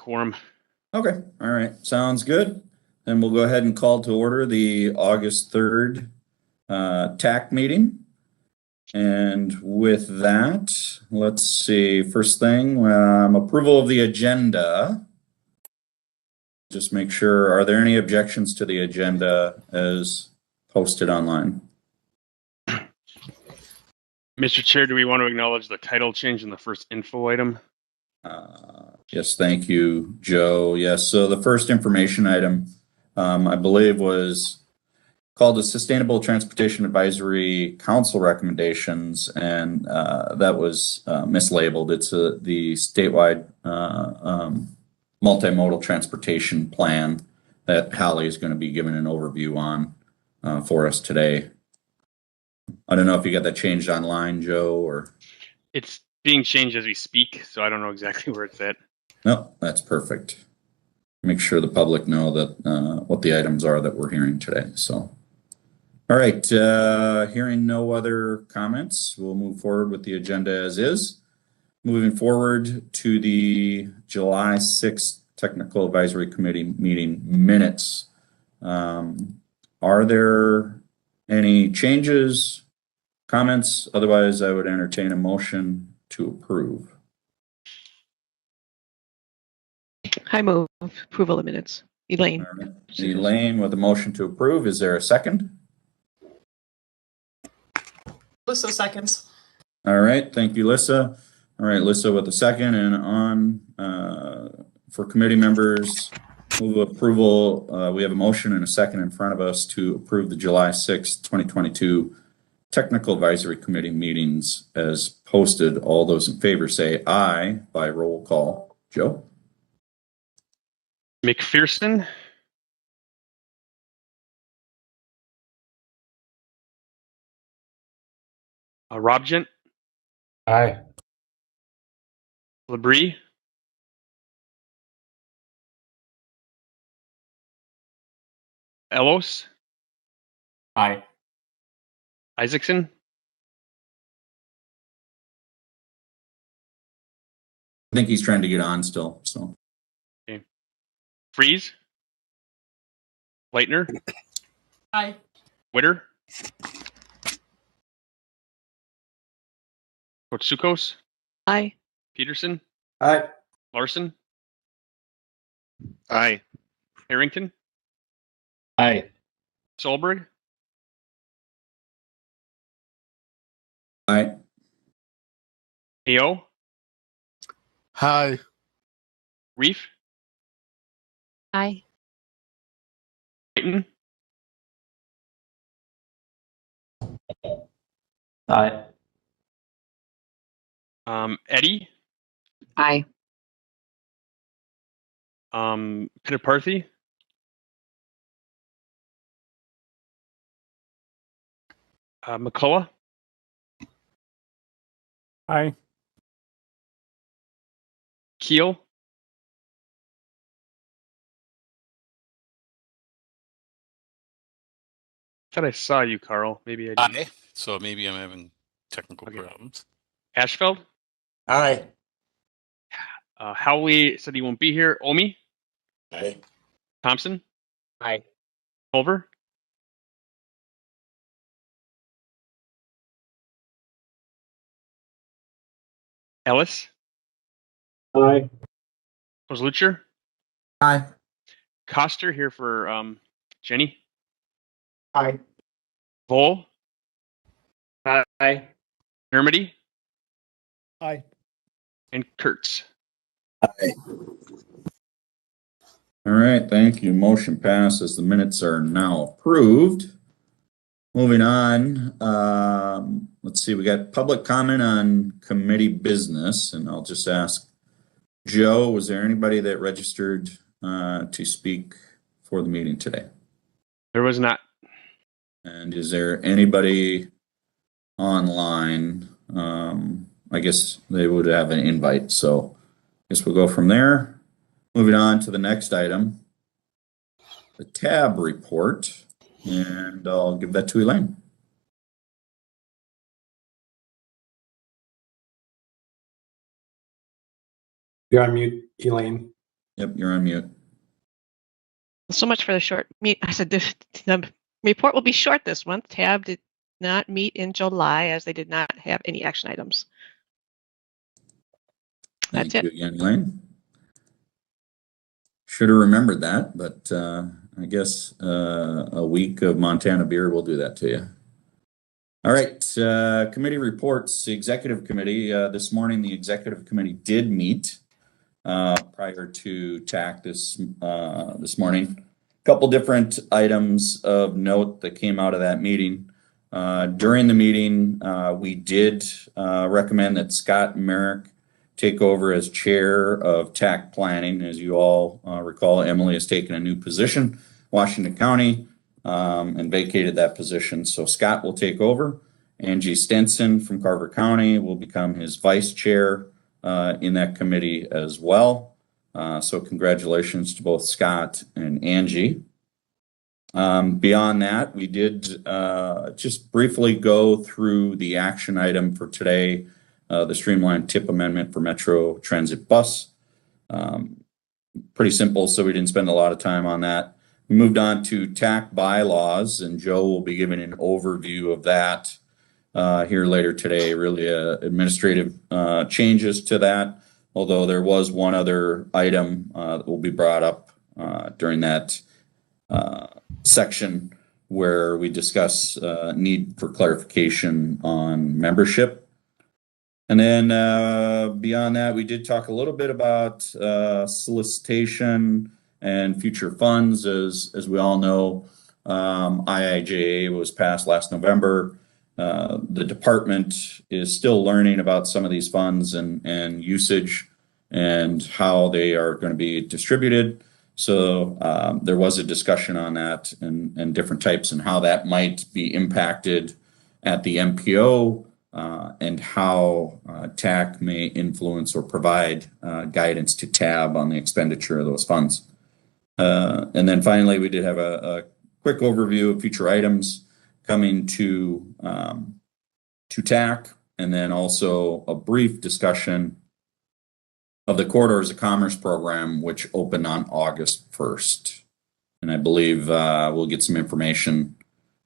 quorum. Okay, all right, sounds good. Then we'll go ahead and call to order the August 3rd TAC meeting. And with that, let's see, first thing, approval of the agenda. Just make sure, are there any objections to the agenda as posted online? Mr. Chair, do we want to acknowledge the title change in the first info item? Yes, thank you, Joe. Yes, so the first information item, I believe, was called the Sustainable Transportation Advisory Council recommendations, and that was mislabeled. It's the statewide multimodal transportation plan that Hally is going to be giving an overview on for us today. I don't know if you got that changed online, Joe, or It's being changed as we speak, so I don't know exactly where it's at. no, that's perfect. Make sure the public know that what the items are that we're hearing today. So, all right, hearing no other comments, we'll move forward with the agenda as is. Moving forward to the July 6th Technical Advisory Committee meeting minutes. Are there any changes, comments? Otherwise, I would entertain a motion to approve. I move approval of minutes. Elaine. All right. Elaine with a motion to approve. Is there a second? Lissa seconds. All right. Thank you, Lissa. All right, Lissa with a second, and on for committee members, move approval. We have a motion and a second in front of us to approve the July 6th, 2022 Technical Advisory Committee meetings as posted. All those in favor say aye by roll call. Joe? McPherson. Robgent. Aye. Labrie. Ellos. Aye. Isaacson. I think he's trying to get on still, so. Okay. Freeze. Leitner. Aye. Witter. Kotsukos. Aye. Peterson. Aye. Larson. Aye. Harrington. Aye. Solberg. Aye. AO. Hi. Reef. Aye. Creighton. Aye. Eddie. Aye. Pittiparthy. McCullough. Aye. Keel. Thought I saw you, Carl. Maybe I didn't. Aye. So maybe I'm having technical Okay. problems. Ashfeld. Aye. Howley said he won't be here. Omi. Aye. Thompson. Aye. Culver. Ellis. Aye. Kozlucher. Aye. Coster here for Jenny. Aye. Vol. Aye. Dermody. Aye. And Kurtz. Aye. All right, thank you. Motion passes. The minutes are now approved. Moving on, let's see, we got public comment on committee business, and I'll just ask Joe, was there anybody that registered to speak for the meeting today? There was not. And is there anybody online? I guess they would have an invite, so I guess we'll go from there. Moving on to the next item, the tab report, and I'll give that to Elaine. You're on mute, Elaine. Yep, you're on mute. So much for the short meet. I said the report will be short this month. TAB did not meet in July as they did not have any action items. Thank That's you it. again, Elaine. Should have remembered that, but I guess a week of Montana beer will do that to you. All right, committee reports. The executive committee, this morning, the executive committee did meet prior to TAC this morning. A couple different items of note that came out of that meeting. During the meeting, we did recommend that Scott Mareck take over as chair of TAC planning. As you all recall, Emily has taken a new position, Washington County, and vacated that position. So Scott will take over. Angie Stenson from Carver County will become his vice chair in that committee as well. So congratulations to both Scott and Angie. Beyond that, we did just briefly go through the action item for today, the Streamlined tip amendment for Metro Transit bus. Pretty simple, so we didn't spend a lot of time on that. We moved on to TAC bylaws, and Joe will be giving an overview of that here later today. Really administrative changes to that, although there was one other item that will be brought up during that section where we discuss need for clarification on membership. And then beyond that, we did talk a little bit about solicitation and future funds. As we all know, IIJA was passed last November. The department is still learning about some of these funds and usage and how they are going to be distributed. So there was a discussion on that and different types and how that might be impacted at the MPO and how TAC may influence or provide guidance to TAB on the expenditure of those funds. And then finally, we did have a quick overview of future items coming to TAC, and then also a brief discussion of the Corridors of Commerce program, which opened on August 1st. And I believe we'll get some information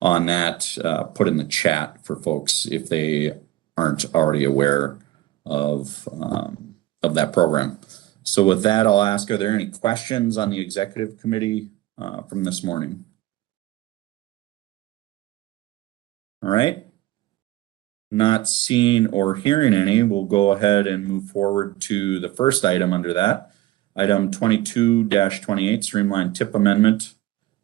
on that put in the chat for folks if they aren't already aware of that program. So with that, I'll ask, are there any questions on the executive committee from this morning? All right. Not seeing or hearing any, we'll go ahead and move forward to the first item under that. Item 22-28, Streamlined tip amendment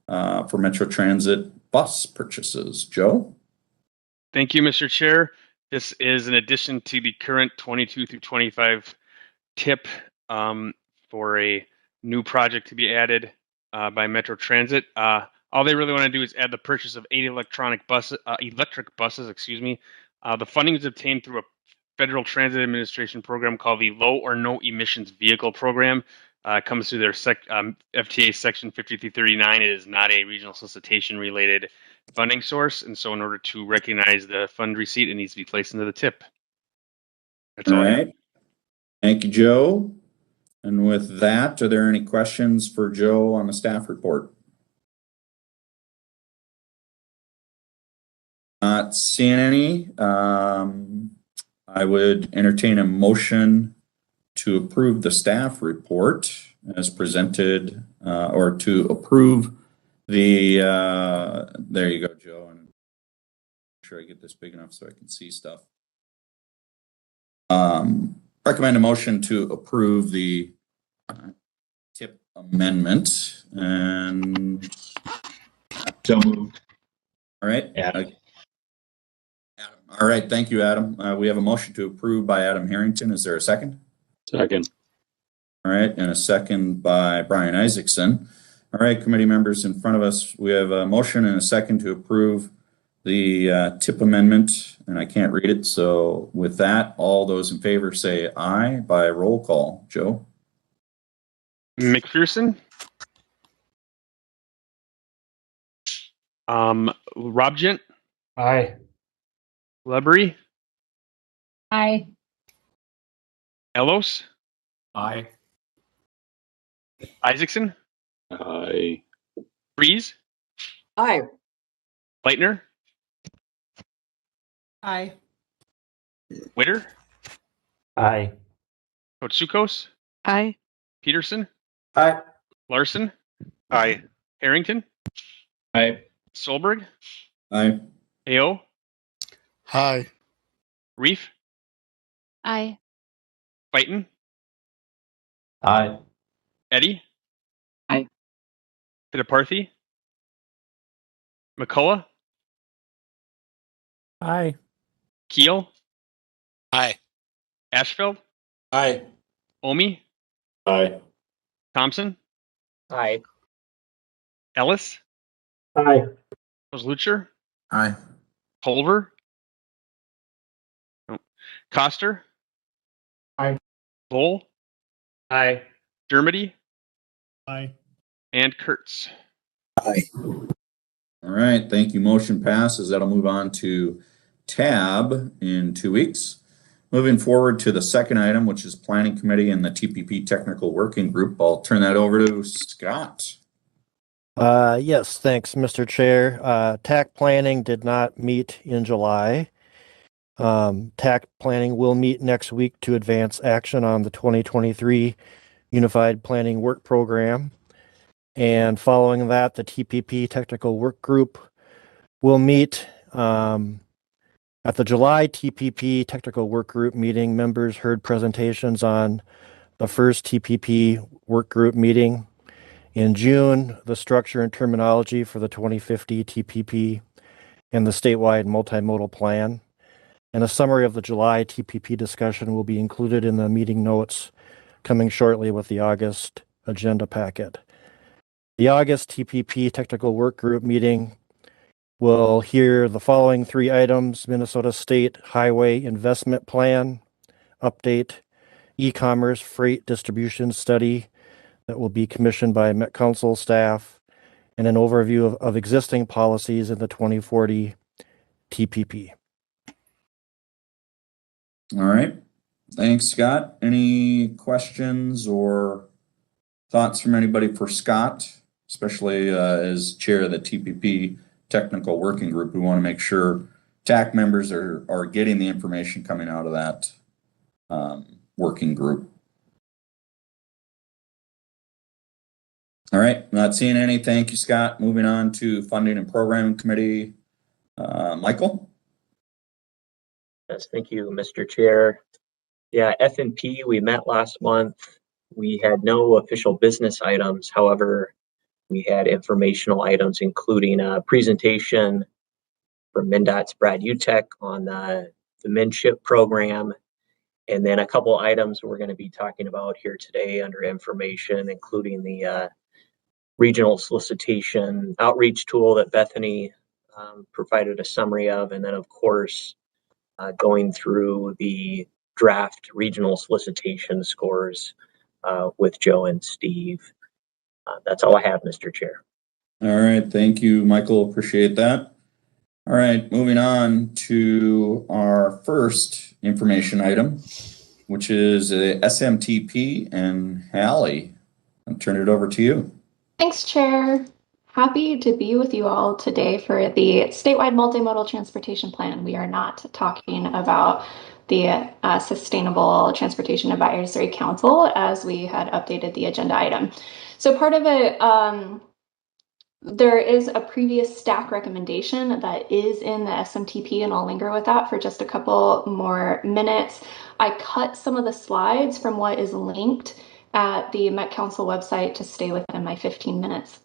for Metro Transit bus purchases. Joe? Thank you, Mr. Chair. This is in addition to the current 22 through 25 tip for a new project to be added by Metro Transit. All they really want to do is add the purchase of 8 electric buses. The funding is obtained through a Federal Transit Administration program called the Low or No Emissions Vehicle Program. It comes through their FTA Section 5339. It is not a regional solicitation related funding source, and so in order to recognize the fund receipt, it needs to be placed into the tip. That's all right. Thank you, Joe. And with that, are there any questions for Joe on the staff report? Not seeing any. I would entertain a motion to approve the staff report as presented, or to approve the, there you go, Joe. And make sure I get this big enough so I can see stuff. Recommend a motion to approve the tip amendment, and So moved. all right. Adam. All right, thank you, Adam. We have a motion to approve by Adam Harrington. Is there a second? Second. All right, and a second by Brian Isaacson. All right, committee members, in front of us, we have a motion and a second to approve the tip amendment, and I can't read it. So with that, all those in favor say aye by roll call. Joe? McPherson. Robgent. Aye. Lebery. Aye. Ellos. Aye. Isaacson, Aye. Freeze, Aye. Leitner, Aye. Witter, Aye. Kotsukos, Aye. Peterson, Aye. Larson, Aye. Harrington, Aye. Solberg, Aye. AO, Hi. Reef, Aye. Fighton, Aye. Eddie, Aye. Pittaparthy, McCullough, Aye. Keel, Hi. Ashfeld, Aye. Omi, Aye. Thompson, Aye. Ellis, Aye. Lucher, Aye. Culver, Coster, Aye. Lowell, Aye. Dermody, Aye. and Kurtz. All right, thank you. Motion passes. That'll move on to tab in 2 weeks. Moving forward to the second item, which is Planning Committee and the TPP Technical Working Group. I'll turn that over to Scott. Yes, thanks, Mr. Chair. TAC planning did not meet in July. TAC planning will meet next week to advance action on the 2023 Unified Planning Work Program. And following that, the TPP Technical Work Group will meet. At the July TPP Technical Work Group meeting, members heard presentations on the first TPP Work Group meeting. In June, the structure and terminology for the 2050 TPP and the statewide multimodal plan. And a summary of the July TPP discussion will be included in the meeting notes coming shortly with the August agenda packet. The August TPP Technical Work Group meeting will hear the following 3 items: Minnesota State Highway Investment Plan update, e-commerce freight distribution study that will be commissioned by Met Council staff, and an overview of existing policies in the 2040 TPP. All right, thanks, Scott. Any questions or thoughts from anybody for Scott, especially as chair of the TPP Technical Working Group? We want to make sure TAC members are getting the information coming out of that working group. All right, not seeing any. Thank you, Scott. Moving on to Funding and Programming Committee. Michael? Yes, thank you, Mr. Chair. Yeah, F&P, we met last month. We had no official business items. However, we had informational items, including a presentation from MnDOT's Brad Utek on the MnShip program. And then a couple items we're going to be talking about here today under information, including the regional solicitation outreach tool that Bethany provided a summary of. And then, of course, going through the draft regional solicitation scores with Joe and Steve. That's all I have, Mr. Chair. All right, thank you, Michael. Appreciate that. All right, moving on to our first information item, which is a SMTP, and Hally. I'll turn it over to you. Thanks, Chair. Happy to be with you all today for the statewide multimodal transportation plan. We are not talking about the Sustainable Transportation Advisory Council as we had updated the agenda item. So part of it, there is a previous stack recommendation that is in the SMTP, and I'll linger with that for just a couple more minutes. I cut some of the slides from what is linked at the Met Council website to stay within my 15 minutes.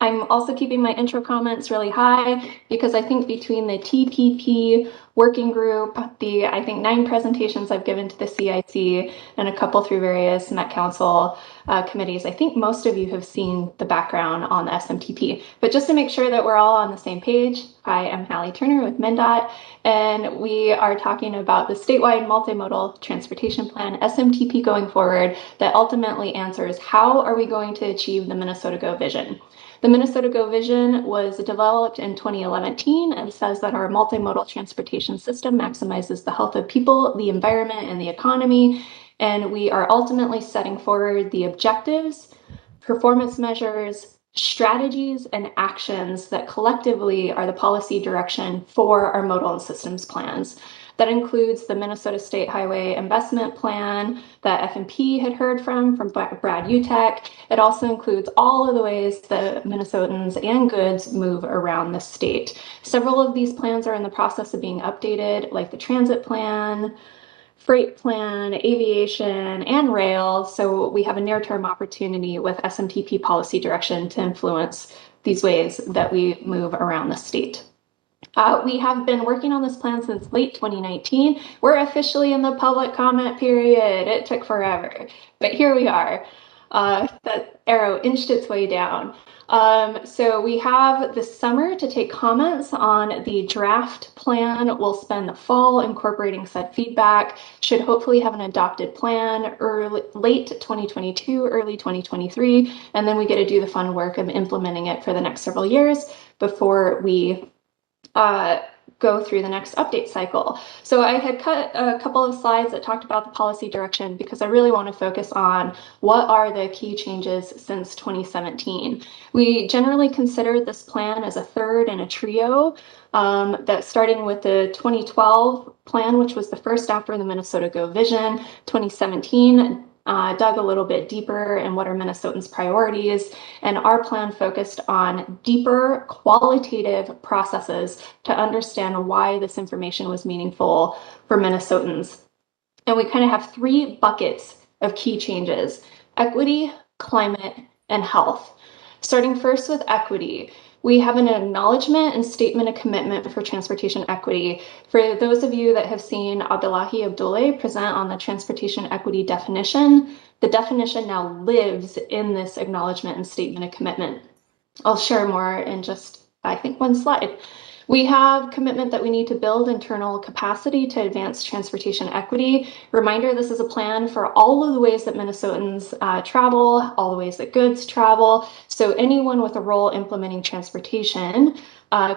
I'm also keeping my intro comments really high because I think between the TPP working group, I think 9 presentations I've given to the CIC and a couple through various Met Council committees, I think most of you have seen the background on the SMTP. But just to make sure that we're all on the same page, I am Hally Turner with MnDOT, and we are talking about the statewide multimodal transportation plan, SMTP, going forward, that ultimately answers how are we going to achieve the Minnesota Go vision. The Minnesota Go vision was developed in 2011 and says that our multimodal transportation system maximizes the health of people, the environment, and the economy. And we are ultimately setting forward the objectives performance measures, strategies, and actions that collectively are the policy direction for our modal and systems plans. That includes the Minnesota State Highway Investment Plan that F&P had heard from Brad Utek. It also includes all of the ways that Minnesotans and goods move around the state. Several of these plans are in the process of being updated, like the transit plan, freight plan, aviation, and rail. So we have a near-term opportunity with SMTP policy direction to influence these ways that we move around the state. We have been working on this plan since late 2019. We're officially in the public comment period. It took forever, but here we are. That arrow inched its way down. So we have this summer to take comments on the draft plan. We'll spend the fall incorporating said feedback. Should hopefully have an adopted plan late 2022, early 2023, and then we get to do the fun work of implementing it for the next several years before we go through the next update cycle. So I had cut a couple of slides that talked about the policy direction because I really want to focus on what are the key changes since 2017. We generally consider this plan as a third in a trio, that starting with the 2012 plan, which was the first after the Minnesota Go Vision, 2017 dug a little bit deeper in what are Minnesotans' priorities, and our plan focused on deeper qualitative processes to understand why this information was meaningful for Minnesotans. And we kind of have three buckets of key changes: equity, climate, and health. Starting first with equity, we have an acknowledgement and statement of commitment for transportation equity. For those of you that have seen Abdullahi Abdullah present on the transportation equity definition, the definition now lives in this acknowledgement and statement of commitment. I'll share more in just, I think, one slide. We have commitment that we need to build internal capacity to advance transportation equity. Reminder, this is a plan for all of the ways that Minnesotans travel, all the ways that goods travel. So anyone with a role implementing transportation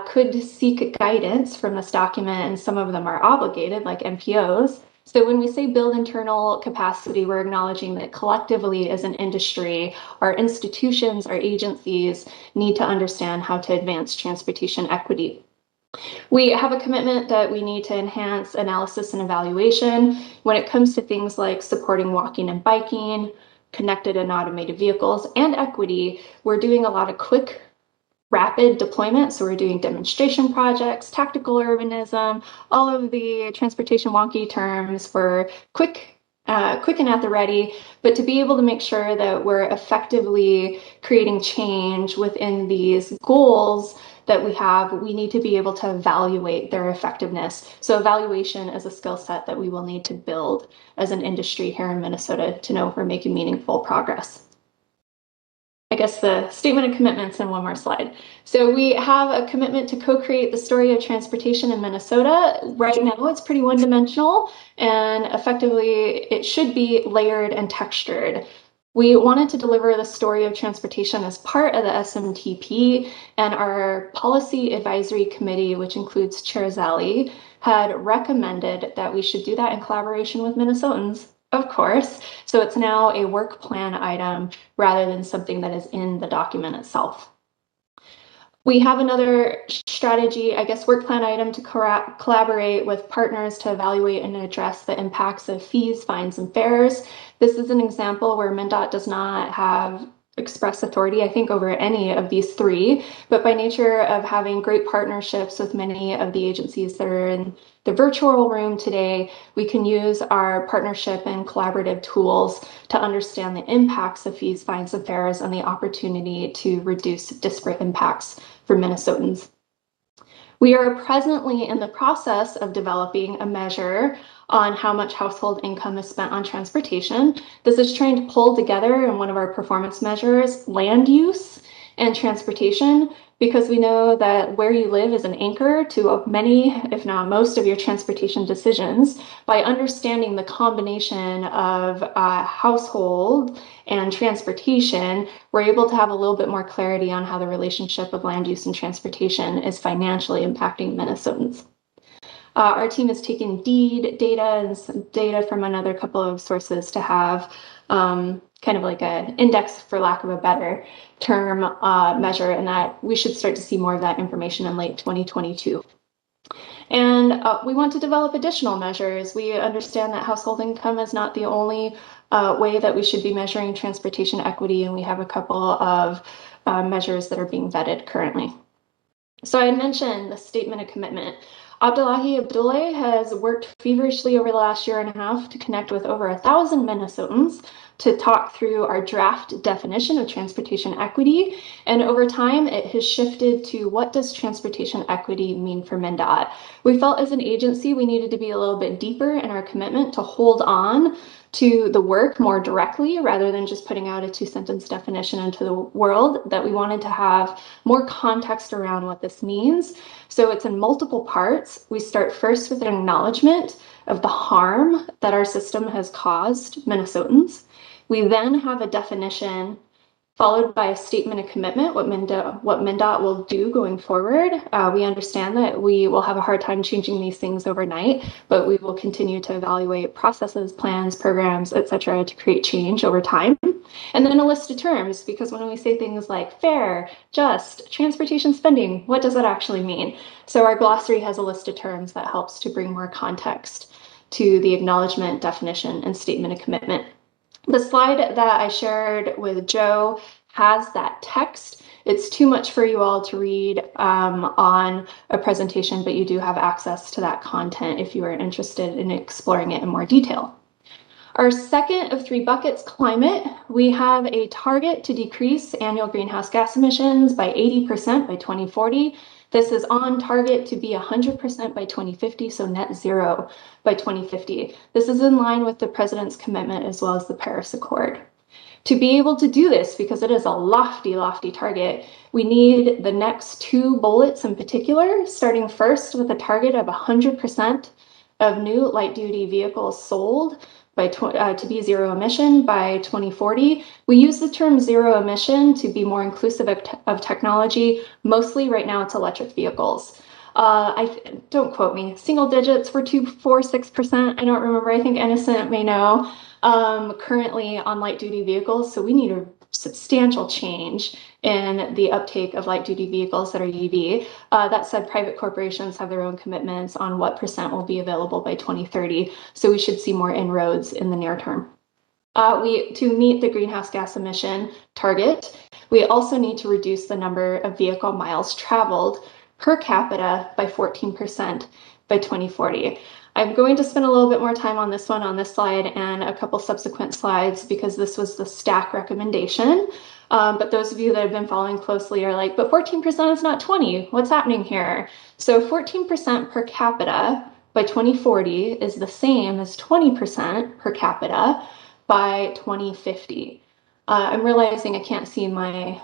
could seek guidance from this document, and some of them are obligated, like MPOs. So when we say build internal capacity, we're acknowledging that collectively as an industry, our institutions, our agencies need to understand how to advance transportation equity. We have a commitment that we need to enhance analysis and evaluation when it comes to things like supporting walking and biking, connected and automated vehicles, and equity. We're doing a lot of quick, rapid deployment. So we're doing demonstration projects, tactical urbanism, all of the transportation wonky terms for quick and at the ready, but to be able to make sure that we're effectively creating change within these goals that we have, we need to be able to evaluate their effectiveness. So evaluation is a skill set that we will need to build as an industry here in Minnesota to know if we're making meaningful progress. I guess the statement of commitments in one more slide. So we have a commitment to co-create the story of transportation in Minnesota. Right now it's pretty one-dimensional, and effectively it should be layered and textured. We wanted to deliver the story of transportation as part of the SMTP, and our Policy Advisory Committee, which includes Chair Hally, had recommended that we should do that in collaboration with Minnesotans, of course. So it's now a work plan item rather than something that is in the document itself. We have another strategy, I guess, work plan item to collaborate with partners to evaluate and address the impacts of fees, fines, and fares. This is an example where MnDOT does not have express authority, I think, over any of these three, but by nature of having great partnerships with many of the agencies that are in the virtual room today, we can use our partnership and collaborative tools to understand the impacts of fees, fines, and fares and the opportunity to reduce disparate impacts for Minnesotans. We are presently in the process of developing a measure on how much household income is spent on transportation. This is trying to pull together in one of our performance measures, land use and transportation, because we know that where you live is an anchor to many, if not most, of your transportation decisions. By understanding the combination of household and transportation, we're able to have a little bit more clarity on how the relationship of land use and transportation is financially impacting Minnesotans. Our team has taken deed data and some data from another couple of sources to have kind of like an index, for lack of a better term, measure, and that we should start to see more of that information in late 2022. And we want to develop additional measures. We understand that household income is not the only way that we should be measuring transportation equity, and we have a couple of measures that are being vetted currently. So I mentioned the statement of commitment. Abdullahi Abdullah has worked feverishly over the last year and a half to connect with over 1,000 Minnesotans to talk through our draft definition of transportation equity. And over time, it has shifted to what does transportation equity mean for MnDOT? We felt as an agency we needed to be a little bit deeper in our commitment to hold on to the work more directly rather than just putting out a 2-sentence definition into the world, that we wanted to have more context around what this means. So it's in multiple parts. We start first with an acknowledgement of the harm that our system has caused Minnesotans. We then have a definition followed by a statement of commitment, what MnDOT will do going forward. We understand that we will have a hard time changing these things overnight, but we will continue to evaluate processes, plans, programs, etc., to create change over time. And then a list of terms, because when we say things like fair, just, transportation spending, what does that actually mean? So our glossary has a list of terms that helps to bring more context to the acknowledgement, definition, and statement of commitment. The slide that I shared with Joe has that text. It's too much for you all to read on a presentation, but you do have access to that content if you are interested in exploring it in more detail. Our second of 3 buckets, climate, we have a target to decrease annual greenhouse gas emissions by 80% by 2040. This is on target to be 100% by 2050, so net zero by 2050. This is in line with the President's commitment as well as the Paris Accord. To be able to do this, because it is a lofty, lofty target, we need the next 2 bullets in particular, starting first with a target of 100% of new light-duty vehicles sold by to be zero emission by 2040. We use the term zero emission to be more inclusive of technology. Mostly right now it's electric vehicles. Don't quote me, single digits for 2, 4, 6%. I don't remember, I think Innocent may know, currently on light duty vehicles. So we need a substantial change in the uptake of light duty vehicles that are EV. That said, private corporations have their own commitments on what percent will be available by 2030. So we should see more inroads in the near term. To meet the greenhouse gas emission target, we also need to reduce the number of vehicle miles traveled per capita by 14% by 2040. I'm going to spend a little bit more time on this one on this slide and a couple subsequent slides because this was the stack recommendation. But those of you that have been following closely are like, but 14% is not 20. What's happening here? So 14% per capita by 2040 is the same as 20% per capita by 2050. I'm realizing I can't see my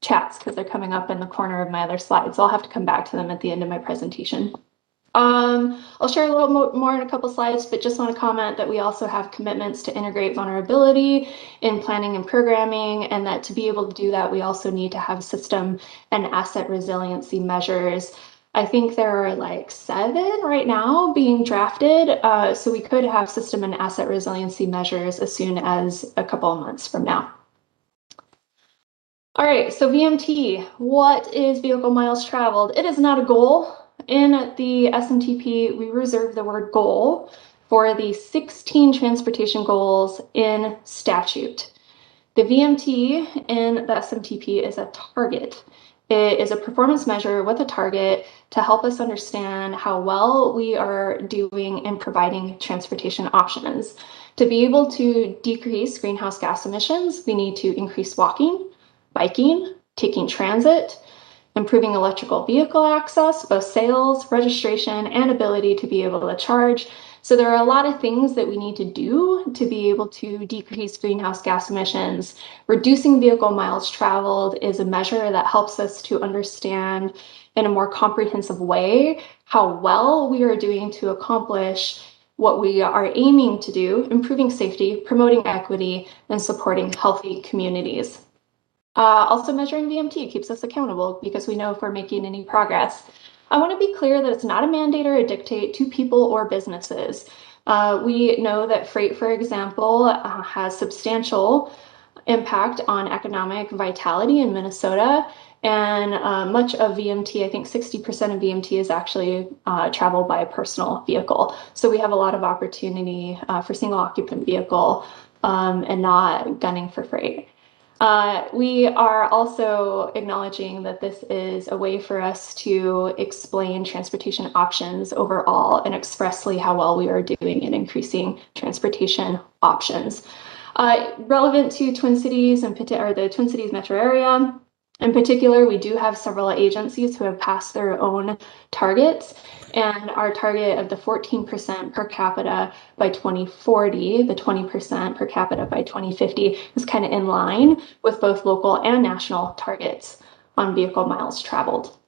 chats because they're coming up in the corner of my other slides. So I'll have to come back to them at the end of my presentation. I'll share a little more in a couple slides, but just want to comment that we also have commitments to integrate vulnerability in planning and programming, and that to be able to do that, we also need to have system and asset resiliency measures. I think there are like 7 right now being drafted, so we could have system and asset resiliency measures as soon as a couple of months from now. All right, so VMT, what is vehicle miles traveled? It is not a goal. In the SMTP, we reserve the word goal for the 16 transportation goals in statute. The VMT in the SMTP is a target. It is a performance measure with a target to help us understand how well we are doing in providing transportation options. To be able to decrease greenhouse gas emissions, we need to increase walking, biking, taking transit, improving electrical vehicle access, both sales, registration, and ability to be able to charge. So there are a lot of things that we need to do to be able to decrease greenhouse gas emissions. Reducing vehicle miles traveled is a measure that helps us to understand in a more comprehensive way how well we are doing to accomplish what we are aiming to do, improving safety, promoting equity, and supporting healthy communities. Also measuring VMT keeps us accountable because we know if we're making any progress. I want to be clear that it's not a mandate or a dictate to people or businesses. We know that freight, for example, has substantial impact on economic vitality in Minnesota. And much of VMT, I think 60% of VMT is actually traveled by a personal vehicle. So we have a lot of opportunity for single occupant vehicle and not gunning for freight. We are also acknowledging that this is a way for us to explain transportation options overall and expressly how well we are doing in increasing transportation options. Relevant to Twin Cities and the Twin Cities metro area, in particular, we do have several agencies who have passed their own targets, and our target of the 14% per capita by 2040, the 20% per capita by 2050 is kind of in line with both local and national targets on vehicle miles traveled.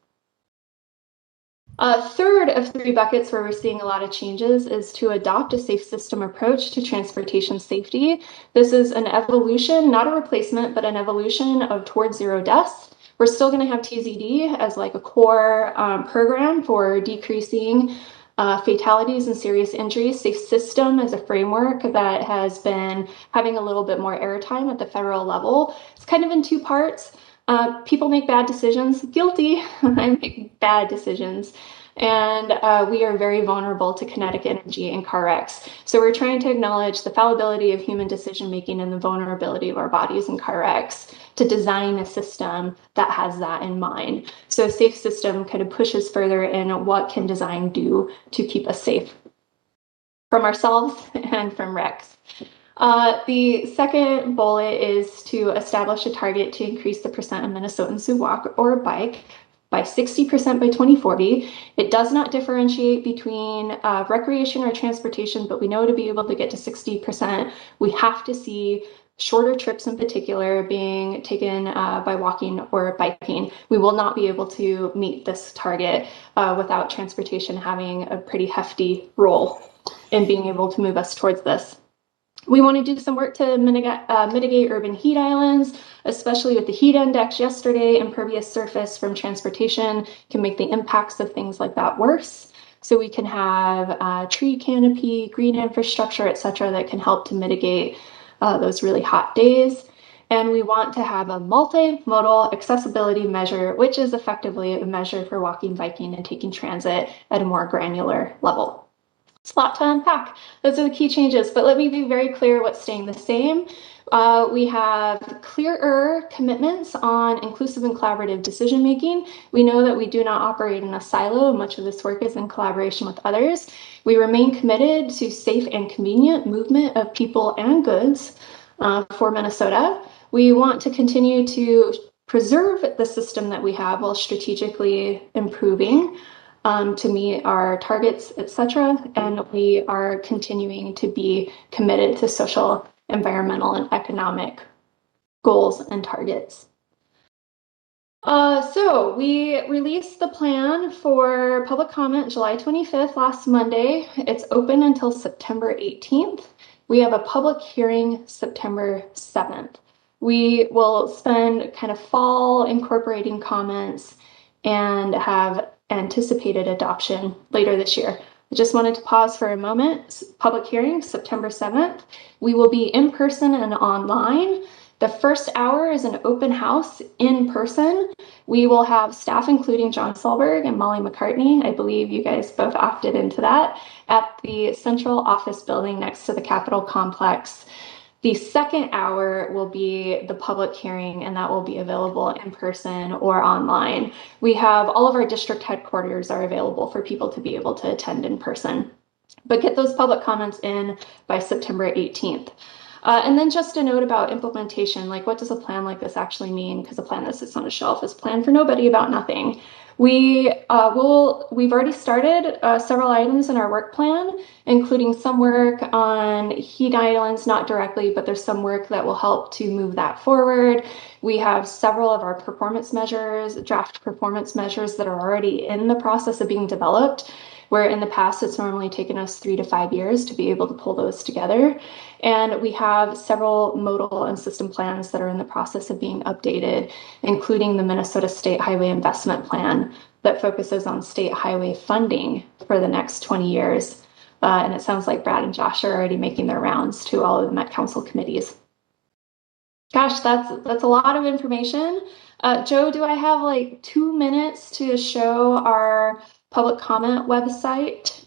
A third of 3 buckets where we're seeing a lot of changes is to adopt a safe system approach to transportation safety. This is an evolution, not a replacement, but an evolution of towards zero deaths. We're still going to have TZD as like a core program for decreasing fatalities and serious injuries. Safe system is a framework that has been having a little bit more airtime at the federal level. It's kind of in 2 parts. People make bad decisions, guilty, I make bad decisions. And we are very vulnerable to kinetic energy and car wrecks. So we're trying to acknowledge the fallibility of human decision-making and the vulnerability of our bodies in car wrecks to design a system that has that in mind. So a safe system kind of pushes further in what can design do to keep us safe from ourselves and from wrecks. The second bullet is to establish a target to increase the percent of Minnesotans who walk or bike by 60% by 2040. It does not differentiate between recreation or transportation, but we know to be able to get to 60%, we have to see shorter trips in particular being taken by walking or biking. We will not be able to meet this target without transportation having a pretty hefty role in being able to move us towards this. We want to do some work to mitigate urban heat islands, especially with the heat index yesterday. Impervious surface from transportation can make the impacts of things like that worse. So we can have tree canopy, green infrastructure, et cetera, that can help to mitigate those really hot days. And we want to have a multimodal accessibility measure, which is effectively a measure for walking, biking, and taking transit at a more granular level. It's a lot to unpack. Those are the key changes, but let me be very clear what's staying the same. We have clearer commitments on inclusive and collaborative decision-making. We know that we do not operate in a silo. Much of this work is in collaboration with others. We remain committed to safe and convenient movement of people and goods for Minnesota. We want to continue to preserve the system that we have while strategically improving to meet our targets, etc. And we are continuing to be committed to social, environmental, and economic goals and targets. So we released the plan for public comment July 25th, last Monday. It's open until September 18th. We have a public hearing September 7th. We will spend kind of fall incorporating comments and have anticipated adoption later this year. I just wanted to pause for a moment. Public hearing, September 7th. We will be in person and online. The first hour is an open house in person. We will have staff, including John Solberg and Molly McCartney. I believe you guys both opted into that at the central office building next to the Capitol complex. The second hour will be the public hearing, and that will be available in person or online. We have all of our district headquarters are available for people to be able to attend in person, but get those public comments in by September 18th. And then just a note about implementation, like what does a plan like this actually mean? Because a plan that sits on a shelf is a plan for nobody about nothing. We've already started several items in our work plan, including some work on heat islands, not directly, but there's some work that will help to move that forward. We have several of our performance measures, draft performance measures that are already in the process of being developed. where in the past it's normally taken us 3 to 5 years to be able to pull those together. And we have several modal and system plans that are in the process of being updated, including the Minnesota State Highway Investment Plan that focuses on state highway funding for the next 20 years. And it sounds like Brad and Josh are already making their rounds to all of the Met Council committees. Gosh, that's a lot of information. Joe, do I have like 2 minutes to show our public comment website?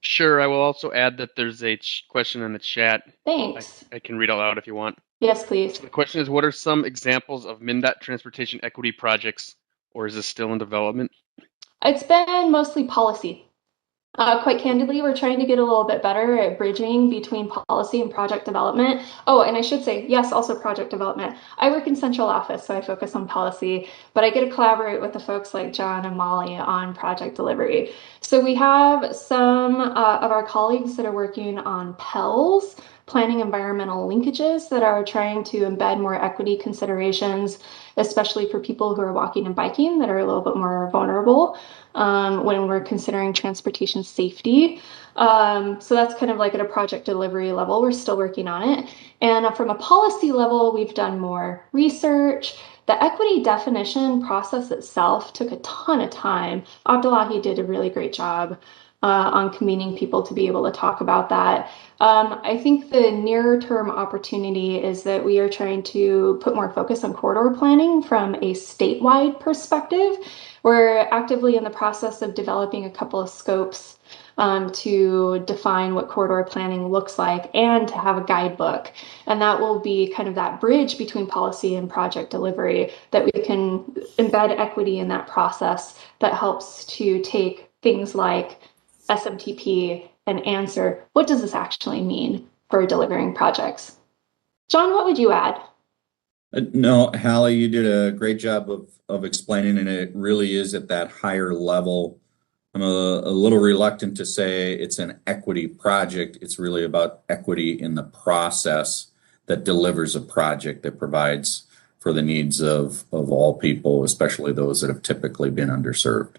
Sure. I will also add that there's a question in the chat. Thanks. I can read it out if you want. Yes, please. So the question is, what are some examples of MnDOT transportation equity projects, or is this still in development? It's been mostly policy. Quite candidly, we're trying to get a little bit better at bridging between policy and project development. Oh, and I should say, yes, also project development. I work in central office, so I focus on policy, but I get to collaborate with the folks like John and Molly on project delivery. So we have some of our colleagues that are working on PELs, planning environmental linkages, that are trying to embed more equity considerations, especially for people who are walking and biking that are a little bit more vulnerable when we're considering transportation safety. So that's kind of like at a project delivery level. We're still working on it. And from a policy level, we've done more research. The equity definition process itself took a ton of time. Abdullahi did a really great job on convening people to be able to talk about that. I think the nearer term opportunity is that we are trying to put more focus on corridor planning from a statewide perspective. We're actively in the process of developing a couple of scopes to define what corridor planning looks like and to have a guidebook. And that will be kind of that bridge between policy and project delivery, that we can embed equity in that process that helps to take things like SMTP and answer, what does this actually mean for delivering projects? John, what would you add? No, Hally, you did a great job of explaining, and it really is at that higher level. I'm a little reluctant to say it's an equity project. It's really about equity in the process that delivers a project that provides for the needs of all people, especially those that have typically been underserved.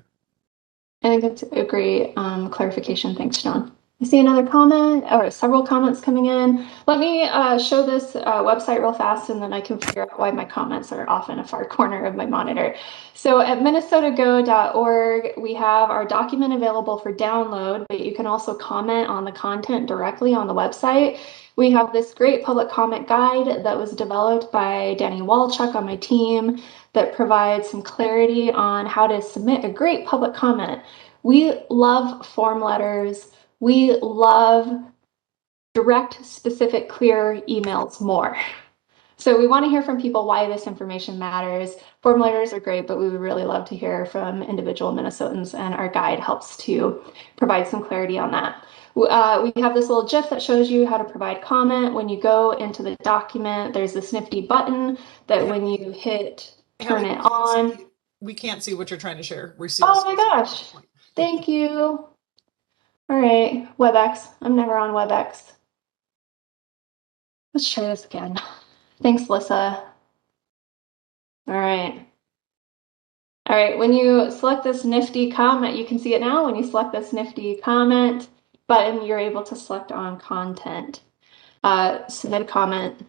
I think that's a great clarification. Thanks, John. I see another comment or several comments coming in. Let me show this website real fast, and then I can figure out why my comments are off in a far corner of my monitor. So at MnSotaGo.org, we have our document available for download, but you can also comment on the content directly on the website. We have this great public comment guide that was developed by Danny Walchuk on my team that provides some clarity on how to submit a great public comment. We love form letters. We love direct, specific, clear emails more. So we want to hear from people why this information matters. Form letters are great, but we would really love to hear from individual Minnesotans, and our guide helps to provide some clarity on that. We have this little GIF that shows you how to provide comment. When you go into the document, there's this nifty button that when you hit turn it on. We can't see what you're trying to share. We see. Oh my gosh. Thank you. All right, WebEx. I'm never on WebEx. Let's try this again. Thanks, Lissa. All right. All right, when you select this nifty comment, you can see it now. When you select this nifty comment button, you're able to select on content. Submit a comment.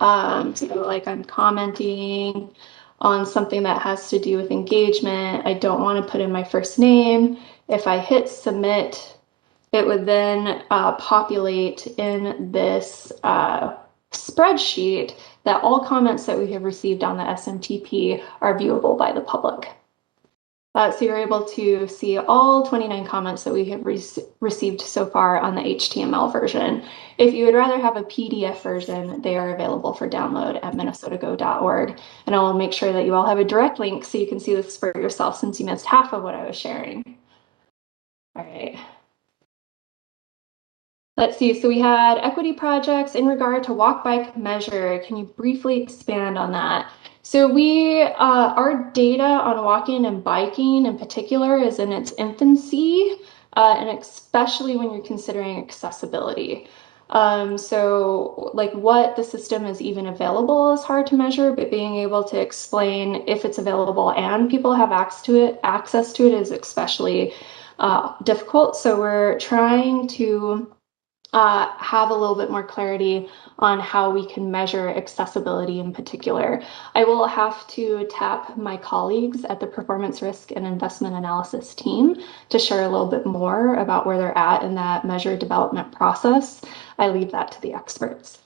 So like I'm commenting on something that has to do with engagement. I don't want to put in my first name. If I hit submit, it would then populate in this spreadsheet that all comments that we have received on the SMTP are viewable by the public. So you're able to see all 29 comments that we have received so far on the HTML version. If you would rather have a PDF version, they are available for download at MnSotaGo.org. And I will make sure that you all have a direct link so you can see this for yourself, since you missed half of what I was sharing. All right. Let's see, so we had equity projects in regard to walk bike measure. Can you briefly expand on that? So our data on walking and biking in particular is in its infancy, and especially when you're considering accessibility. So like what the system is even available is hard to measure, but being able to explain if it's available and people have access to it is especially difficult. So we're trying to have a little bit more clarity on how we can measure accessibility in particular. I will have to tap my colleagues at the Performance Risk and Investment Analysis team to share a little bit more about where they're at in that measure development process. I leave that to the experts.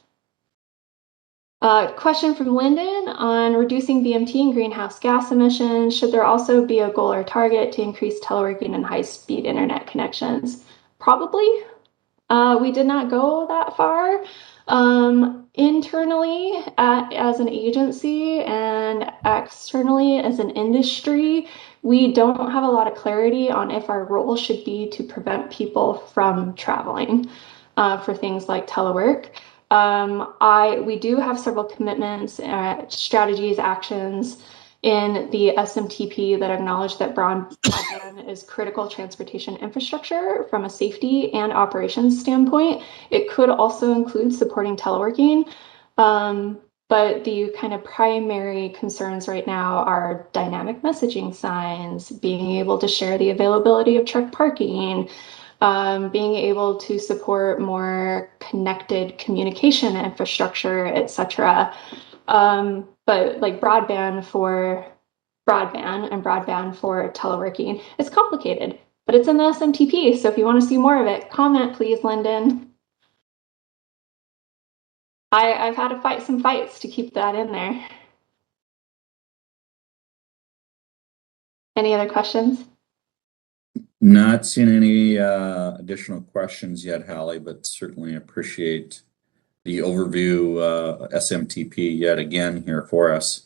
Question from Lyndon on reducing VMT and greenhouse gas emissions. Should there also be a goal or target to increase teleworking and high-speed internet connections? Probably. We did not go that far. Internally as an agency and externally as an industry, we don't have a lot of clarity on if our role should be to prevent people from traveling for things like telework. We do have several commitments, strategies, actions in the SMTP that acknowledge that broadband is critical transportation infrastructure from a safety and operations standpoint. It could also include supporting teleworking, but the kind of primary concerns right now are dynamic messaging signs, being able to share the availability of truck parking, being able to support more connected communication infrastructure, etc. But like broadband for broadband and broadband for teleworking, it's complicated, but it's in the SMTP. So if you want to see more of it, comment please, Lyndon. I've had to fight some fights to keep that in there. Any other questions? Not seen any additional questions yet, Hally, but certainly appreciate the overview SMTP yet again here for us.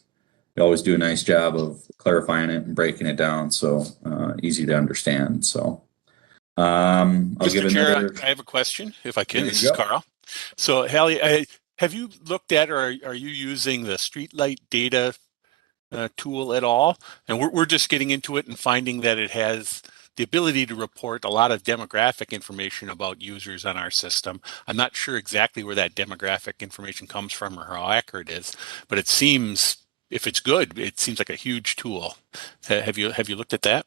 You always do a nice job of clarifying it and breaking it down, so easy to understand. So I'll give Mr. Chair, another. I have a question, if I can. There This you is go. Carl. So, Hally, have you looked at or are you using the streetlight data tool at all? And we're just getting into it and finding that it has the ability to report a lot of demographic information about users on our system. I'm not sure exactly where that demographic information comes from or how accurate it is, but it seems, if it's good, it seems like a huge tool. Have you looked at that?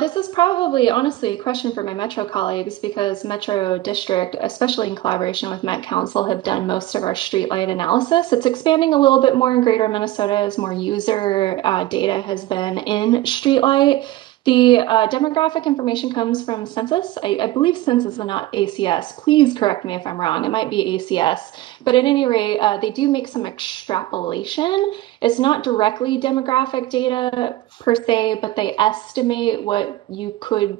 This is probably honestly a question for my Metro colleagues, because Metro District, especially in collaboration with Met Council, have done most of our streetlight analysis. It's expanding a little bit more in Greater Minnesota as more user data has been in streetlight. The demographic information comes from census. I believe census and not ACS. Please correct me if I'm wrong. It might be ACS. But at any rate, they do make some extrapolation. It's not directly demographic data per se, but they estimate what you could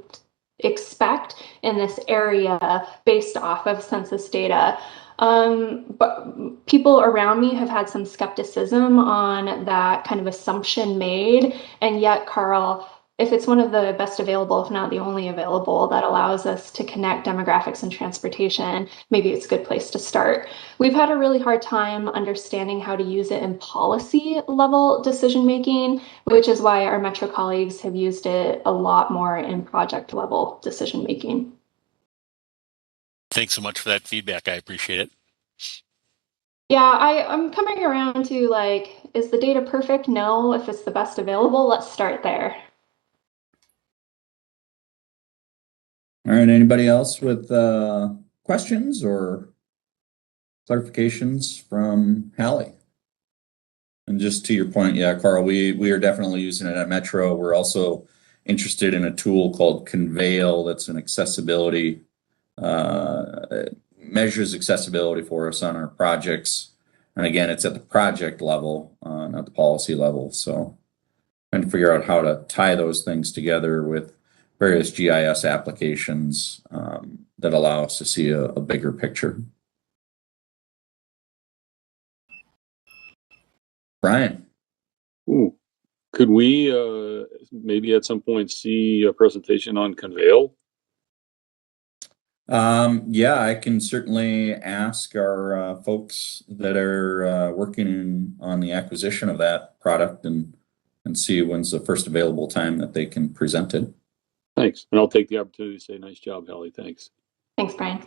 expect in this area based off of census data. But people around me have had some skepticism on that kind of assumption made. And yet, Carl, if it's one of the best available, if not the only available, that allows us to connect demographics and transportation, maybe it's a good place to start. We've had a really hard time understanding how to use it in policy level decision making, which is why our Metro colleagues have used it a lot more in project level decision making. Thanks so much for that feedback. I appreciate it. Yeah, I'm coming around to like, is the data perfect? No. If it's the best available, let's start there. All right, anybody else with questions or clarifications from Hally? And just to your point, yeah, Carl, we are definitely using it at Metro. We're also interested in a tool called Conveil that's an accessibility, measures accessibility for us on our projects. And again, it's at the project level, not the policy level. So trying to figure out how to tie those things together with various GIS applications that allow us to see a bigger picture. Brian. Ooh, could we maybe at some point see a presentation on Conveil? Yeah, I can certainly ask our folks that are working on the acquisition of that product and see when's the first available time that they can present it. Thanks. And I'll take the opportunity to say nice job, Hally. Thanks. Thanks, Brian.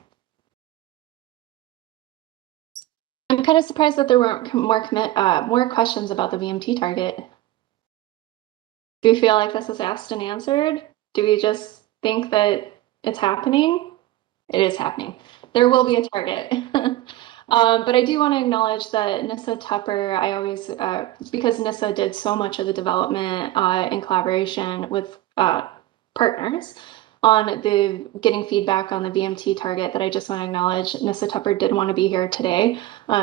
I'm kind of surprised that there weren't more questions about the VMT target. Do we feel like this is asked and answered? Do we just think that it's happening. It is happening. There will be a target. But I do want to acknowledge that Nissa Tupper, I always, because Nissa did so much of the development in collaboration with partners on the getting feedback on the VMT target, that I just want to acknowledge Nissa Tupper did want to be here today.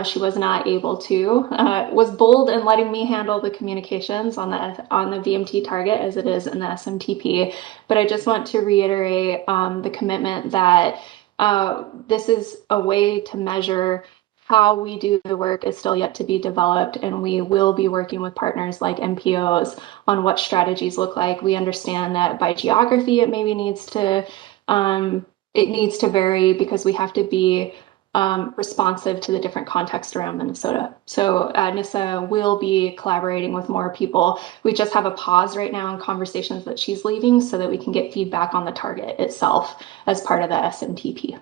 She was not able to, was bold in letting me handle the communications on the VMT target as it is in the SMTP. But I just want to reiterate the commitment that this is a way to measure how we do the work is still yet to be developed, and we will be working with partners like MPOs on what strategies look like. We understand that by geography, it maybe needs to vary because we have to be responsive to the different context around Minnesota. So Nissa will be collaborating with more people. We just have a pause right now in conversations that she's leaving so that we can get feedback on the target itself as part of the SMTP.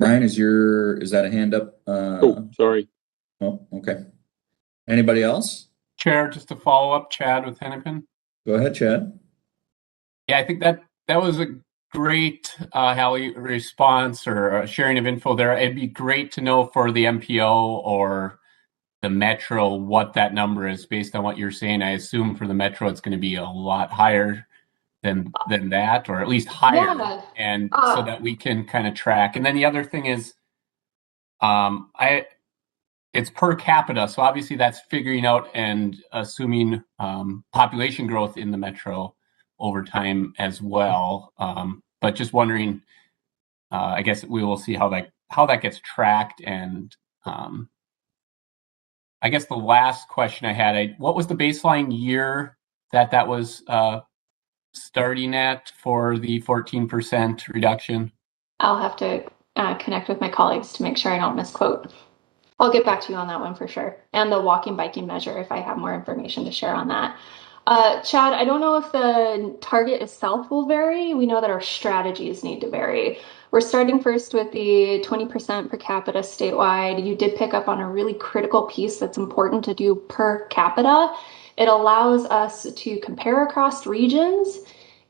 Brian, is that a hand up? Oh, sorry. Oh, okay. Anybody else? Chair, just to follow up, Chad with Hennepin. Go ahead, Chad. Yeah, I think that was a great Hally response or sharing of info there. It'd be great to know for the MPO or the Metro what that number is based on what you're saying. I assume for the Metro it's going to be a lot higher than that, or at least higher, Yeah. and so that we can kind of track. And then the other thing is, it's per capita, so obviously that's figuring out and assuming population growth in the Metro over time as well. But just wondering, I guess we will see how that gets tracked. And I guess the last question I had, what was the baseline year that was starting at for the 14% reduction? I'll have to connect with my colleagues to make sure I don't misquote. I'll get back to you on that one for sure. And the walking biking measure if I have more information to share on that. Chad, I don't know if the target itself will vary. We know that our strategies need to vary. We're starting first with the 20% per capita statewide. You did pick up on a really critical piece that's important to do per capita. It allows us to compare across regions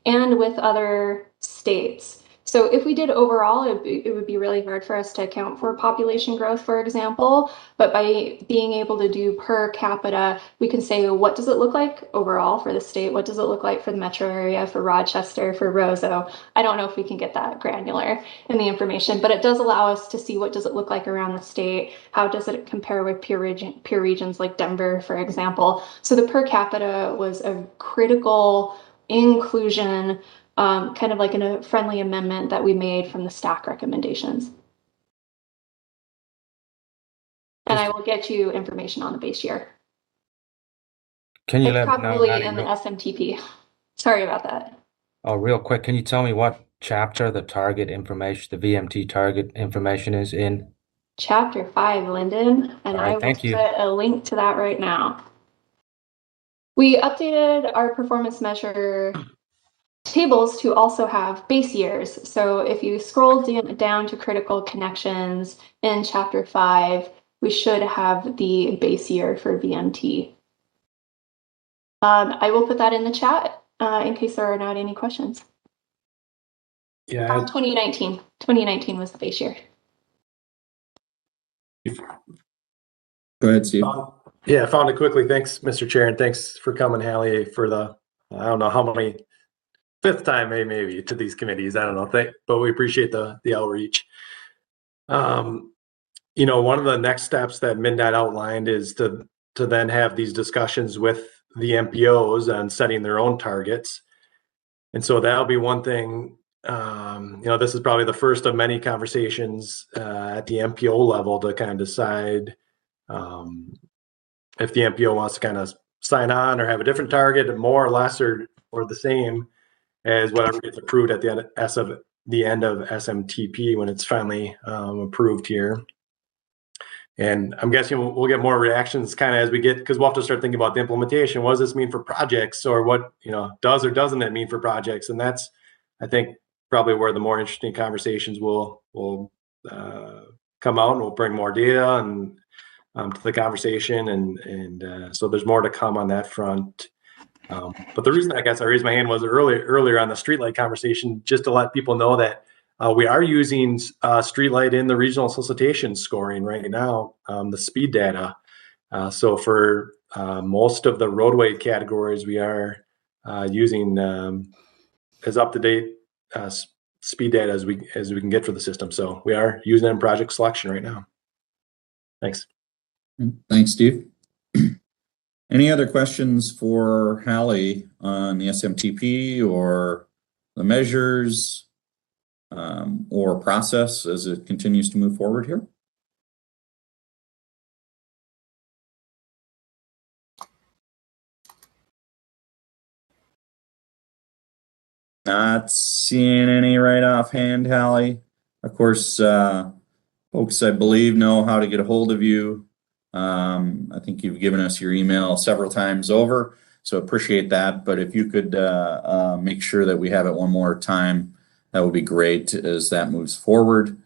and with other states. So if we did overall, it would be really hard for us to account for population growth, for example. But by being able to do per capita, we can say, what does it look like overall for the state? What does it look like for the metro area, for Rochester, for Roseau? I don't know if we can get that granular in the information, but it does allow us to see what does it look like around the state? How does it compare with peer regions like Denver, for example? So the per capita was a critical inclusion, kind of like in a friendly amendment that we made from the stack recommendations. And I will get you information on the base year. Can you It's let me know? probably in the SMTP. Sorry about that. Oh, real quick, can you tell me what chapter the target information, the VMT target information is in? Chapter 5, Lyndon, and All right, I will thank you. put a link to that right now. We updated our performance measure tables to also have base years. So if you scroll down to critical connections in chapter 5, we should have the base year for VMT. I will put that in the chat in case there are not any questions. Yeah. 2019. 2019 was the base year. Go ahead, Steve. Yeah, I found it quickly. Thanks, Mr. Chair, and thanks for coming, Hally, for the, I don't know how many, fifth time maybe to these committees. I don't know, but we appreciate the outreach. You know, one of the next steps that MnDOT outlined is to then have these discussions with the MPOs on setting their own targets. And so that'll be one thing. You know, this is probably the first of many conversations at the MPO level to kind of decide if the MPO wants to kind of sign on or have a different target, more or less or the same as whatever gets approved at the end of SMTP when it's finally approved here. And I'm guessing we'll get more reactions kind of as we get, because we'll have to start thinking about the implementation. What does this mean for projects, or what, you know, does or doesn't it mean for projects? And that's, I think, probably where the more interesting conversations will come out, and we'll bring more data and to the conversation. And so there's more to come on that front. But the reason I guess I raised my hand was earlier on the streetlight conversation, just to let people know that we are using streetlight in the regional solicitation scoring right now, the speed data. So for most of the roadway categories, we are using as up-to-date speed data as we can get for the system. So we are using it in project selection right now. Thanks. Thanks, Steve. Any other questions for Hally on the SMTP or the measures or process as it continues to move forward here? Not seeing any right offhand, Hally. Of course, folks, I believe, know how to get a hold of you. I think you've given us your email several times over, so appreciate that. But if you could make sure that we have it one more time, that would be great as that moves forward.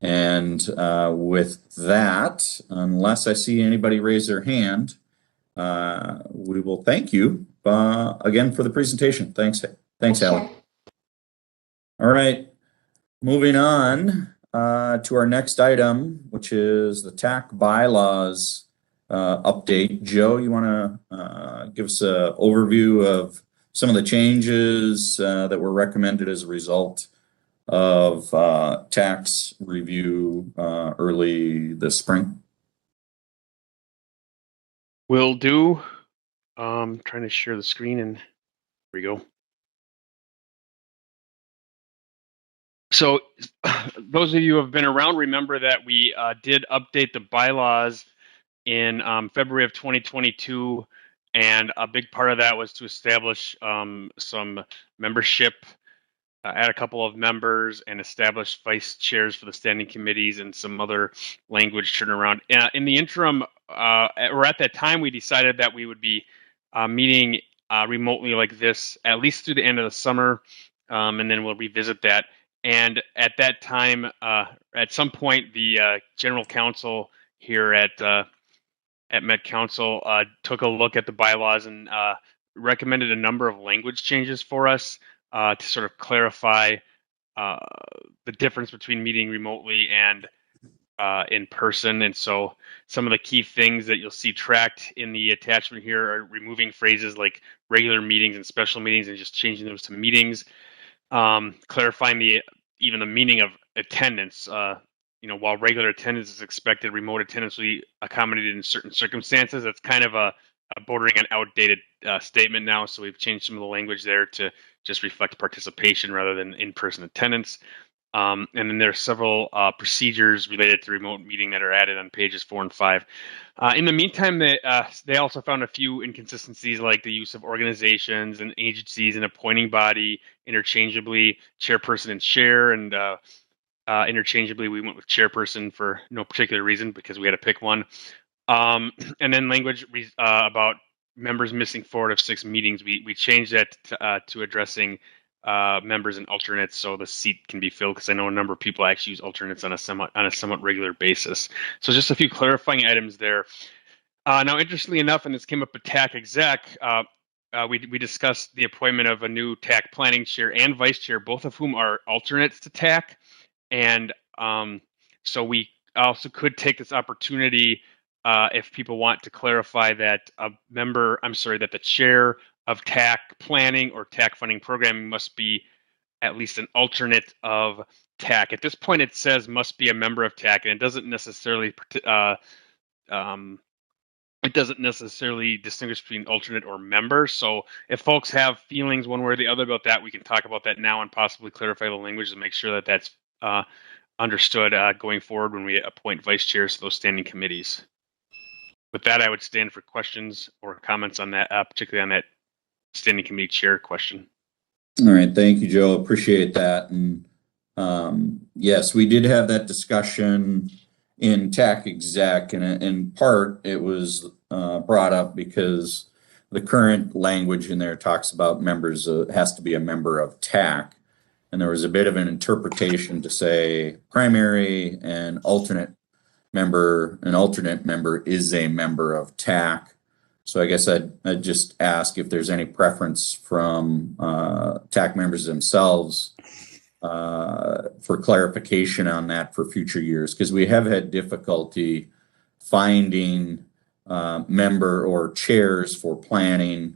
And with that, unless I see anybody raise their hand, we will thank you again for the presentation. Thanks, Hally. All right, moving on to our next item, which is the TAC bylaws update. Joe, you want to give us an overview of some of the changes that were recommended as a result of tax review early this spring? Will do. Trying to share the screen, and here we go. So those of you who have been around remember that we did update the bylaws in February of 2022, and a big part of that was to establish some membership, add a couple of members, and establish vice chairs for the standing committees and some other language turnaround. In the interim, or at that time, we decided that we would be meeting remotely like this at least through the end of the summer, and then we'll revisit that. And at that time, at some point, the general counsel here at Met Council took a look at the bylaws and recommended a number of language changes for us to sort of clarify the difference between meeting remotely and in person. And so some of the key things that you'll see tracked in the attachment here are removing phrases like regular meetings and special meetings and just changing those to meetings. Clarifying even the meaning of attendance. While regular attendance is expected, remote attendance will be accommodated in certain circumstances. That's kind of a bordering on outdated statement now. So we've changed some of the language there to just reflect participation rather than in-person attendance. And then there are several procedures related to remote meeting that are added on pages 4 and 5. In the meantime, they also found a few inconsistencies, like the use of organizations and agencies and appointing body interchangeably, chairperson and chair, and interchangeably we went with chairperson for no particular reason because we had to pick one. And then language about members missing 4 out of 6 meetings, we changed that to addressing members and alternates, so the seat can be filled, because I know a number of people actually use alternates on a somewhat regular basis. So just a few clarifying items there. Now, interestingly enough, and this came up at TAC Exec, we discussed the appointment of a new TAC planning chair and vice chair, both of whom are alternates to TAC. And so we also could take this opportunity if people want to clarify that that the chair of TAC planning or TAC funding programming must be at least an alternate of TAC. At this point, it says must be a member of TAC, and it doesn't necessarily distinguish between alternate or member. So if folks have feelings one way or the other about that, we can talk about that now and possibly clarify the language to make sure that that's understood going forward when we appoint vice chairs to those standing committees. With that, I would stand for questions or comments on that, particularly on that standing committee chair question. All right, thank you, Joe. Appreciate that. And yes, we did have that discussion in TAC Exec, and in part it was brought up because the current language in there talks about members, has to be a member of TAC. And there was a bit of an interpretation to say primary and alternate member is a member of TAC. So I guess I'd just ask if there's any preference from TAC members themselves for clarification on that for future years, because we have had difficulty finding member or chairs for planning,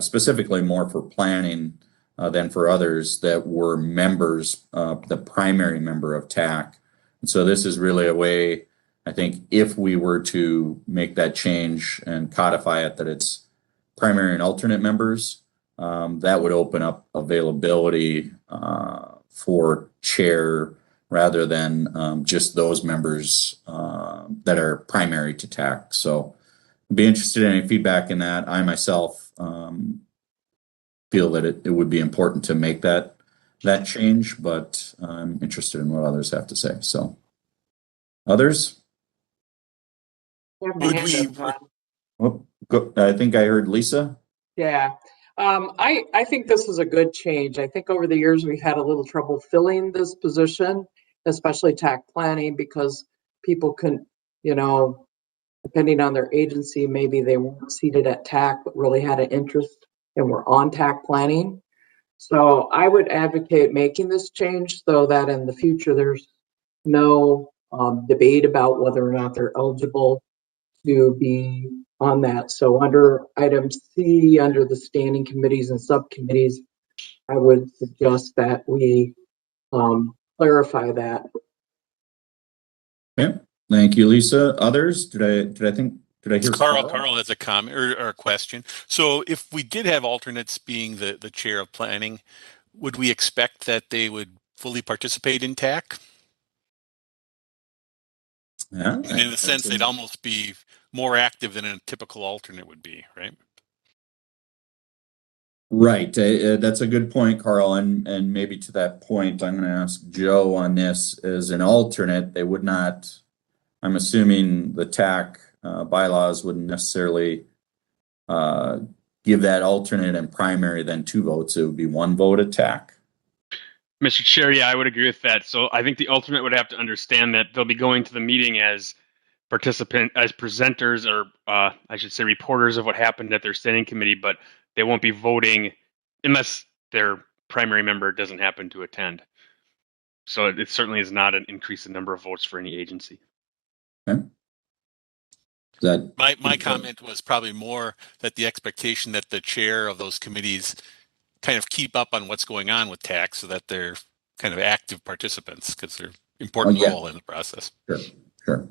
specifically more for planning than for others that were members, the primary member of TAC. And so this is really a way, I think, if we were to make that change and codify it, that it's primary and alternate members, that would open up availability for chair rather than just those members that are primary to TAC. So I'd be interested in any feedback in that. I myself feel that it would be important to make that change, but I'm interested in what others have to say. So others? Would we? Oh, I think I heard Lisa. Yeah, I think this is a good change. I think over the years we've had a little trouble filling this position, especially TAC planning, because people can, you know, depending on their agency, maybe they weren't seated at TAC but really had an interest and were on TAC planning. So I would advocate making this change so that in the future there's no debate about whether or not they're eligible to be on that. So under item C, under the standing committees and subcommittees, I would suggest that we clarify that. Okay, thank you, Lisa. Others? Did I hear Carl has a comment or a question. So if we did have alternates being the chair of planning, would we expect that they would fully participate in TAC? Yeah, and in a sense, they'd almost be more active than a typical alternate would be, right? Right. That's a good point, Carl. And maybe to that point, I'm going to ask Joe on this. As an alternate, they would not, I'm assuming the TAC bylaws wouldn't necessarily give that alternate and primary then 2 votes. It would be 1 vote at TAC. Mr. Chair, yeah, I would agree with that. So I think the alternate would have to understand that they'll be going to the meeting as presenters, or I should say reporters of what happened at their standing committee, but they won't be voting unless their primary member doesn't happen to attend. So it certainly is not an increase in number of votes for any agency. Okay. My comment was probably more that the expectation that the chair of those committees kind of keep up on what's going on with TAC so that they're kind of active participants, because they're important role in the process. Sure.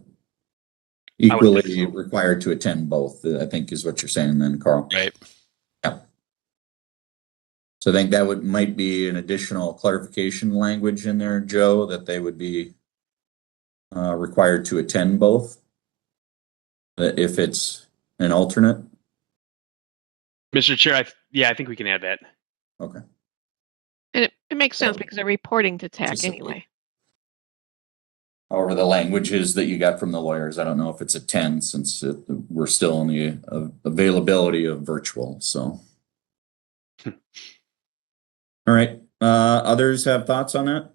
Equally required to attend both, I think is what you're saying then, Carl. Right. Yeah. So I think that might be an additional clarification language in there, Joe, that they would be required to attend both if it's an alternate. Mr. Chair, I think we can add that. Okay. And it makes sense because they're reporting to TAC anyway. However, the language is that you got from the lawyers, I don't know if it's a 10 since we're still in the availability of virtual. So, all right. Others have thoughts on that?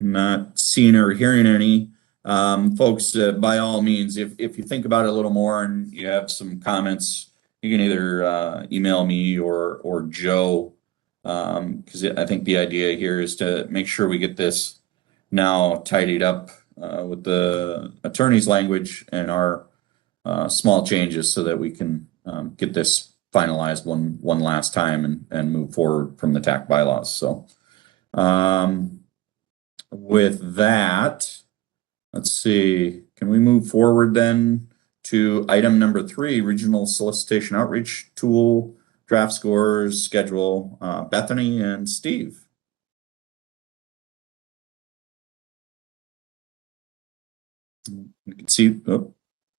Not seeing or hearing any. Folks, by all means, if you think about it a little more and you have some comments, you can either email me or Joe, because I think the idea here is to make sure we get this now tidied up with the attorney's language and our small changes so that we can get this finalized one last time and move forward from the TAC bylaws. So with that, let's see, can we move forward then to item number 3, regional solicitation outreach tool, draft scores, schedule, Bethany and Steve. You can see,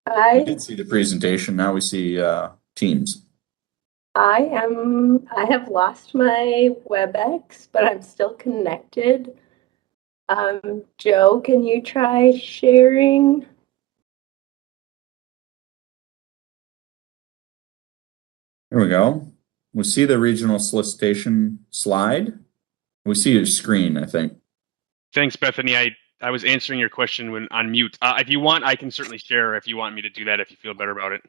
I did see the presentation. Now we see Teams. I have lost my WebEx, but I'm still connected. Joe, can you try sharing? There we go. We see the regional solicitation slide. We see your screen, I think. Thanks, Bethany. I I was answering your question when on mute. If you want, I can certainly share if you want me to do that if you feel better about it.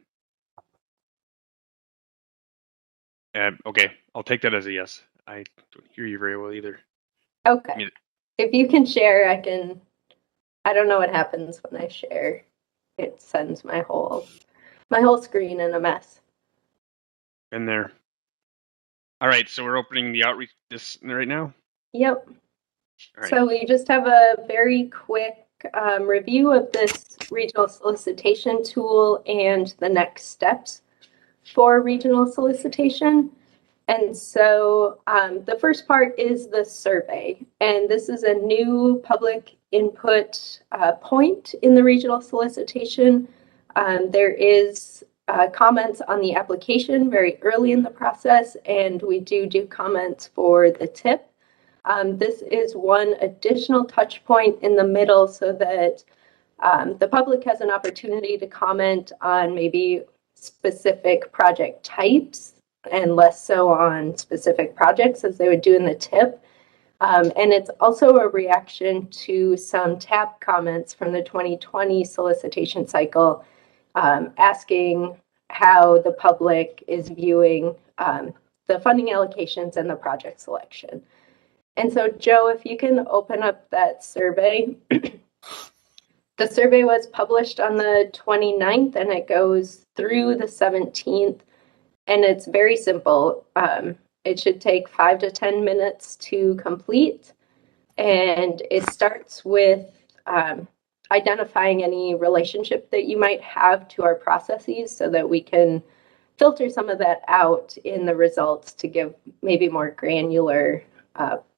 Okay, I'll take that as a yes. I don't hear you very well either. Okay. I mean, If you can share, I don't know what happens when I share. It sends my whole screen in a mess. been there. All right, so we're opening the outreach this right now. Yep. All right. So we just have a very quick review of this regional solicitation tool and the next steps for regional solicitation. And so the first part is the survey. And this is a new public input point in the regional solicitation. There is comments on the application very early in the process, and we do comments for the tip. This is one additional touch point in the middle so that the public has an opportunity to comment on maybe specific project types and less so on specific projects as they would do in the tip. And it's also a reaction to some tab comments from the 2020 solicitation cycle, asking how the public is viewing the funding allocations and the project selection. And so, Joe, if you can open up that survey. The survey was published on the 29th and it goes through the 17th. And it's very simple. It should take 5 to 10 minutes to complete. And it starts with identifying any relationship that you might have to our processes so that we can filter some of that out in the results to give maybe more granular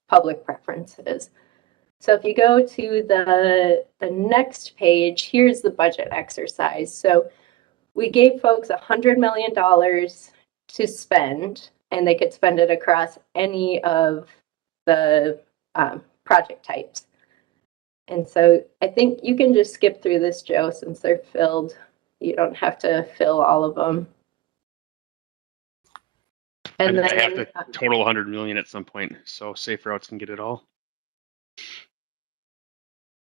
public preferences. So if you go to the next page, here's the budget exercise. So we gave folks $100 million to spend, and they could spend it across any of the project types. And so I think you can just skip through this, Joe, since they're filled. You don't have to fill all of them. And I have to total 100 million at some point, so Safe Routes can get it all.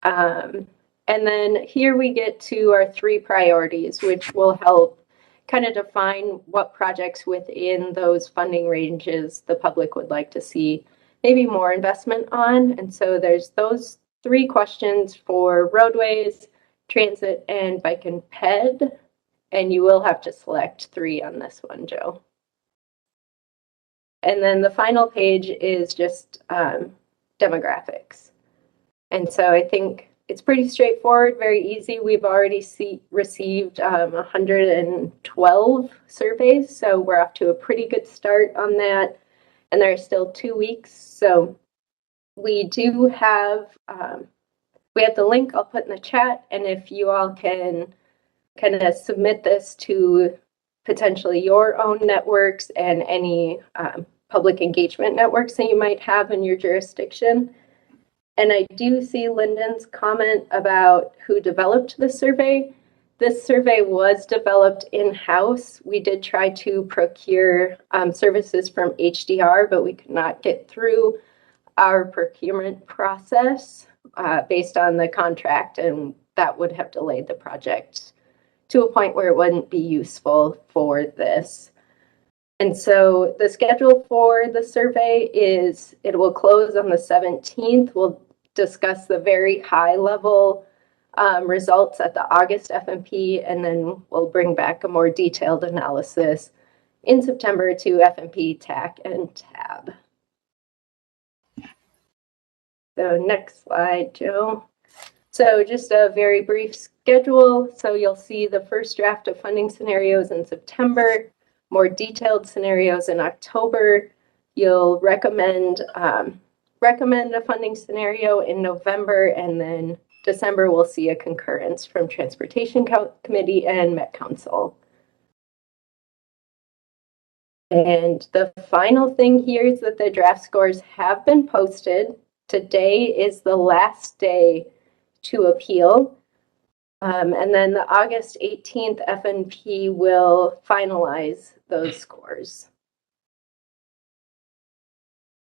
And then here we get to our 3 priorities, which will help kind of define what projects within those funding ranges the public would like to see maybe more investment on. And so there's those 3 questions for roadways, transit, and bike and ped. And you will have to select 3 on this one, Joe. And then the final page is just demographics. And so I think it's pretty straightforward, very easy. We've already received 112 surveys, so we're off to a pretty good start on that. And there are still 2 weeks. So we do have, we have the link I'll put in the chat. And if you all can kind of submit this to potentially your own networks and any public engagement networks that you might have in your jurisdiction. And I do see Lyndon's comment about who developed the survey. This survey was developed in-house. We did try to procure services from HDR, but we could not get through our procurement process based on the contract, and that would have delayed the project to a point where it wouldn't be useful for this. And so the schedule for the survey is it will close on the 17th. We'll discuss the very high level results at the August FMP, and then we'll bring back a more detailed analysis in September to FMP, TAC, and TAB. So next slide, Joe. So just a very brief schedule. So you'll see the first draft of funding scenarios in September, more detailed scenarios in October. You'll recommend a funding scenario in November, and then December we'll see a concurrence from Transportation Committee and Met Council. And the final thing here is that the draft scores have been posted. Today is the last day to appeal. And then the August 18th FNP will finalize those scores.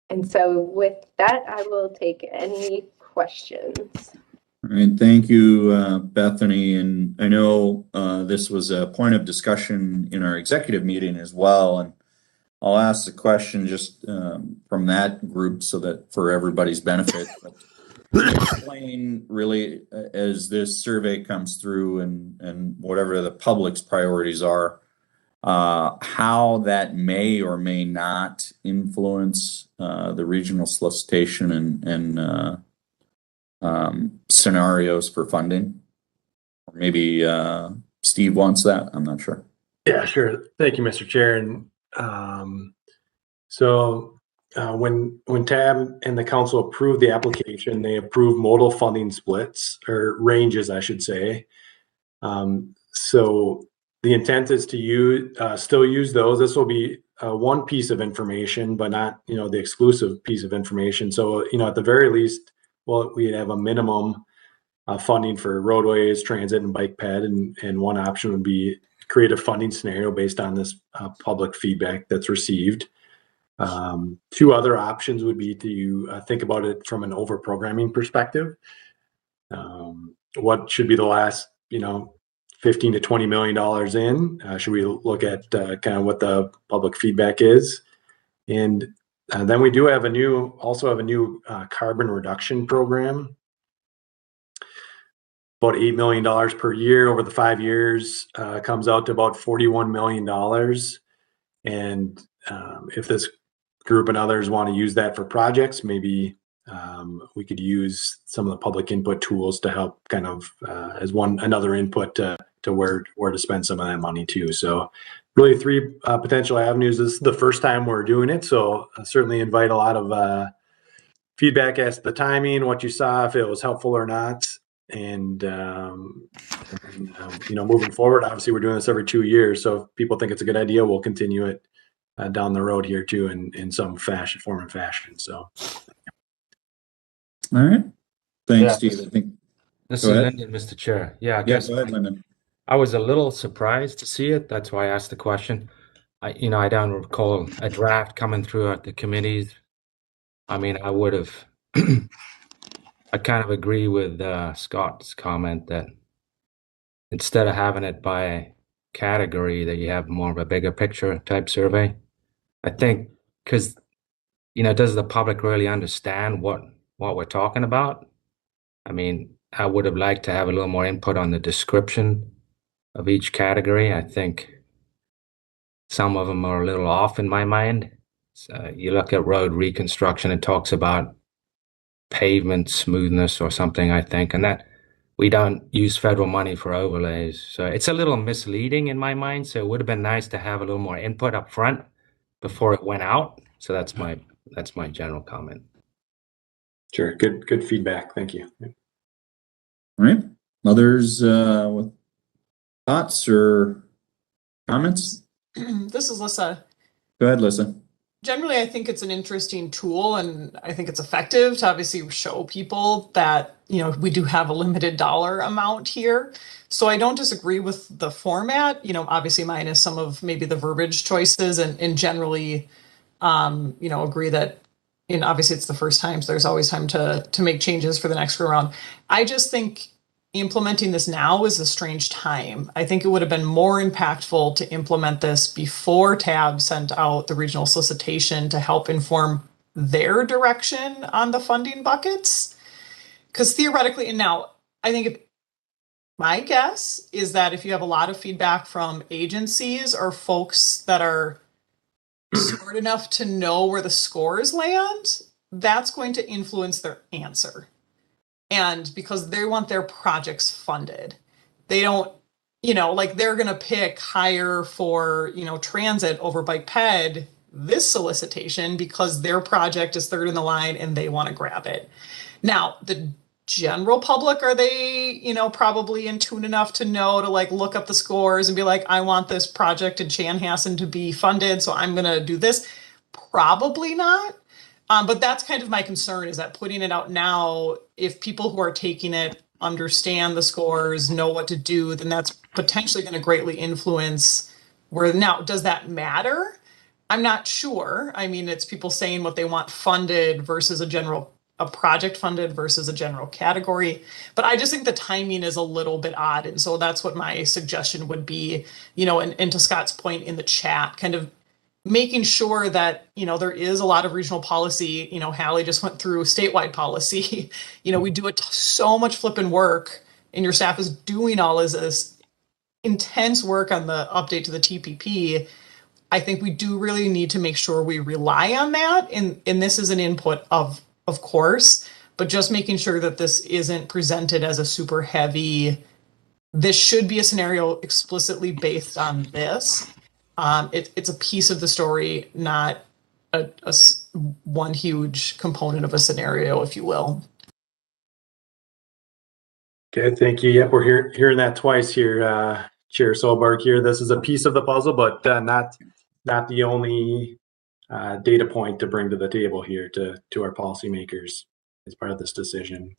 And so with that, I will take any questions. All right, thank you, Bethany. And I know this was a point of discussion in our executive meeting as well. And I'll ask the question just from that group so that for everybody's benefit. But explain really as this survey comes through and whatever the public's priorities are, how that may or may not influence the regional solicitation and scenarios for funding. Or maybe Steve wants that. I'm not sure. Yeah, sure. Thank you, Mr. Chair. And so when TAB and the council approved the application, they approved modal funding splits or ranges, I should say. So the intent is to still use those. This will be one piece of information, but not the exclusive piece of information. So at the very least, well, we have a minimum funding for roadways, transit, and bike ped, and one option would be create a funding scenario based on this public feedback that's received. Two other options would be to think about it from an over-programming perspective. What should be the last, $15 to $20 million in? Should we look at kind of what the public feedback is? And then we do have a new carbon reduction program. About $8 million per year over the 5 years, comes out to about $41 million. And if this group and others want to use that for projects, maybe we could use some of the public input tools to help kind of as another input to where to spend some of that money too. So really three potential avenues. This is the first time we're doing it, so I certainly invite a lot of feedback as to the timing, what you saw, if it was helpful or not. And moving forward, obviously we're doing this every 2 years, so if people think it's a good idea, we'll continue it down the road here too in some form and fashion. So all right, thanks, Yeah. Steve. I think This Go is ahead. Lyndon, Mr. Chair. Yeah, I yeah, guess go ahead, Lyndon. I was a little surprised to see it. That's why I asked the question. I don't recall a draft coming through at the committees. I mean, I would have, I kind of agree with Scott's comment that instead of having it by category, that you have more of a bigger picture type survey. I think because, does the public really understand what we're talking about? I mean, I would have liked to have a little more input on the description of each category. I think some of them are a little off in my mind. So you look at road reconstruction, it talks about pavement smoothness or something, I think, and that we don't use federal money for overlays. So it's a little misleading in my mind. So it would have been nice to have a little more input up front before it went out. So that's my general comment. sure, good feedback. Thank you. All right, others with thoughts or comments? This is Lissa. Go ahead, Lissa. Generally, I think it's an interesting tool, and I think it's effective to obviously show people that, we do have a limited dollar amount here. So I don't disagree with the format, obviously minus some of maybe the verbiage choices and generally, agree that, obviously it's the first time, so there's always time to make changes for the next go round. I just think implementing this now is a strange time. I think it would have been more impactful to implement this before TAB sent out the regional solicitation to help inform their direction on the funding buckets. Because theoretically, and now I think my guess is that if you have a lot of feedback from agencies or folks that are smart enough to know where the scores land, that's going to influence their answer. And because they want their projects funded, they don't, they're going to pick higher for, transit over bike ped this solicitation because their project is third in the line and they want to grab it. Now, the general public, are they, probably in tune enough to know to look up the scores and be like, I want this project in Chanhassen to be funded, so I'm going to do this? Probably not. But that's kind of my concern, is that putting it out now, if people who are taking it understand the scores, know what to do, then that's potentially going to greatly influence where. Now, does that matter? I'm not sure. I mean, it's people saying what they want funded versus a general a project funded versus a general category. But I just think the timing is a little bit odd. And so that's what my suggestion would be, you know, and to Scott's point in the chat, kind of making sure that, you know, there is a lot of regional policy. You know, Hally just went through statewide policy. You know, we do so much flipping work, and your staff is doing all of this intense work on the update to the TPP. I think we do really need to make sure we rely on that. And this is an input of course, but just making sure that this isn't presented as a super heavy, this should be a scenario explicitly based on this. It's a piece of the story, not one huge component of a scenario, if you will. Okay, thank you. Yep, we're hearing that twice here, Chair Solberg here. This is a piece of the puzzle, but not the only data point to bring to the table here to our policymakers as part of this decision.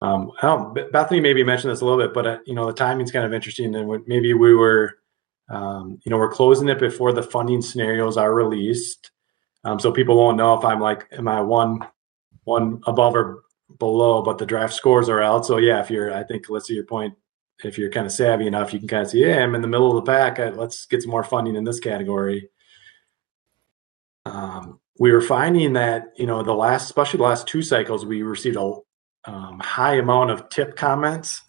Bethany maybe mentioned this a little bit, but you know, the timing's kind of interesting. And maybe we were, you know, we're closing it before the funding scenarios are released, so people won't know if I'm like, am I one above or below, but the draft scores are out. So yeah, if you're, I think, let's see your point. If you're kind of savvy enough, you can kind of see, yeah, I'm in the middle of the pack. Let's get some more funding in this category. We were finding that, you know, especially the last 2 cycles, we received a high amount of tip comments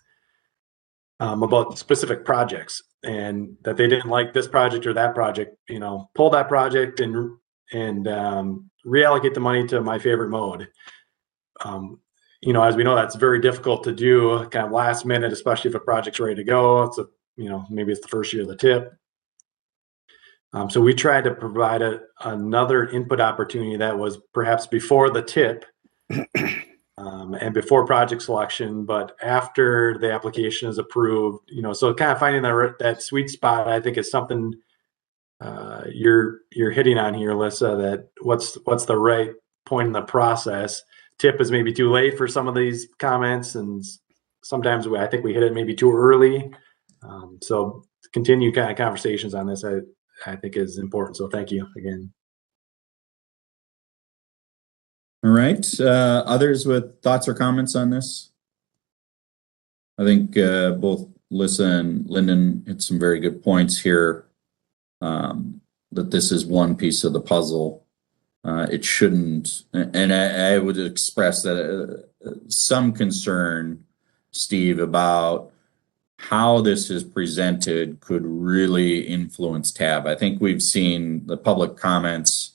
about specific projects, and that they didn't like this project or that project. You know, pull that project and reallocate the money to my favorite mode. You know, as we know, that's very difficult to do kind of last minute, especially if a project's ready to go. It's you know, maybe it's the first year of the tip. So we tried to provide another input opportunity that was perhaps before the tip and before project selection, but after the application is approved. You know, so kind of finding that sweet spot, I think, is something you're hitting on here, Alyssa. That what's the right point in the process. Tip is maybe too late for some of these comments, and sometimes I think we hit it maybe too early. So continue kind of conversations on this, I think, is important. So thank you again. All right. Others with thoughts or comments on this? I think both Alyssa and Lyndon hit some very good points here, that this is one piece of the puzzle. It shouldn't, and I would express that some concern, Steve, about how this is presented could really influence TAB. I think we've seen the public comments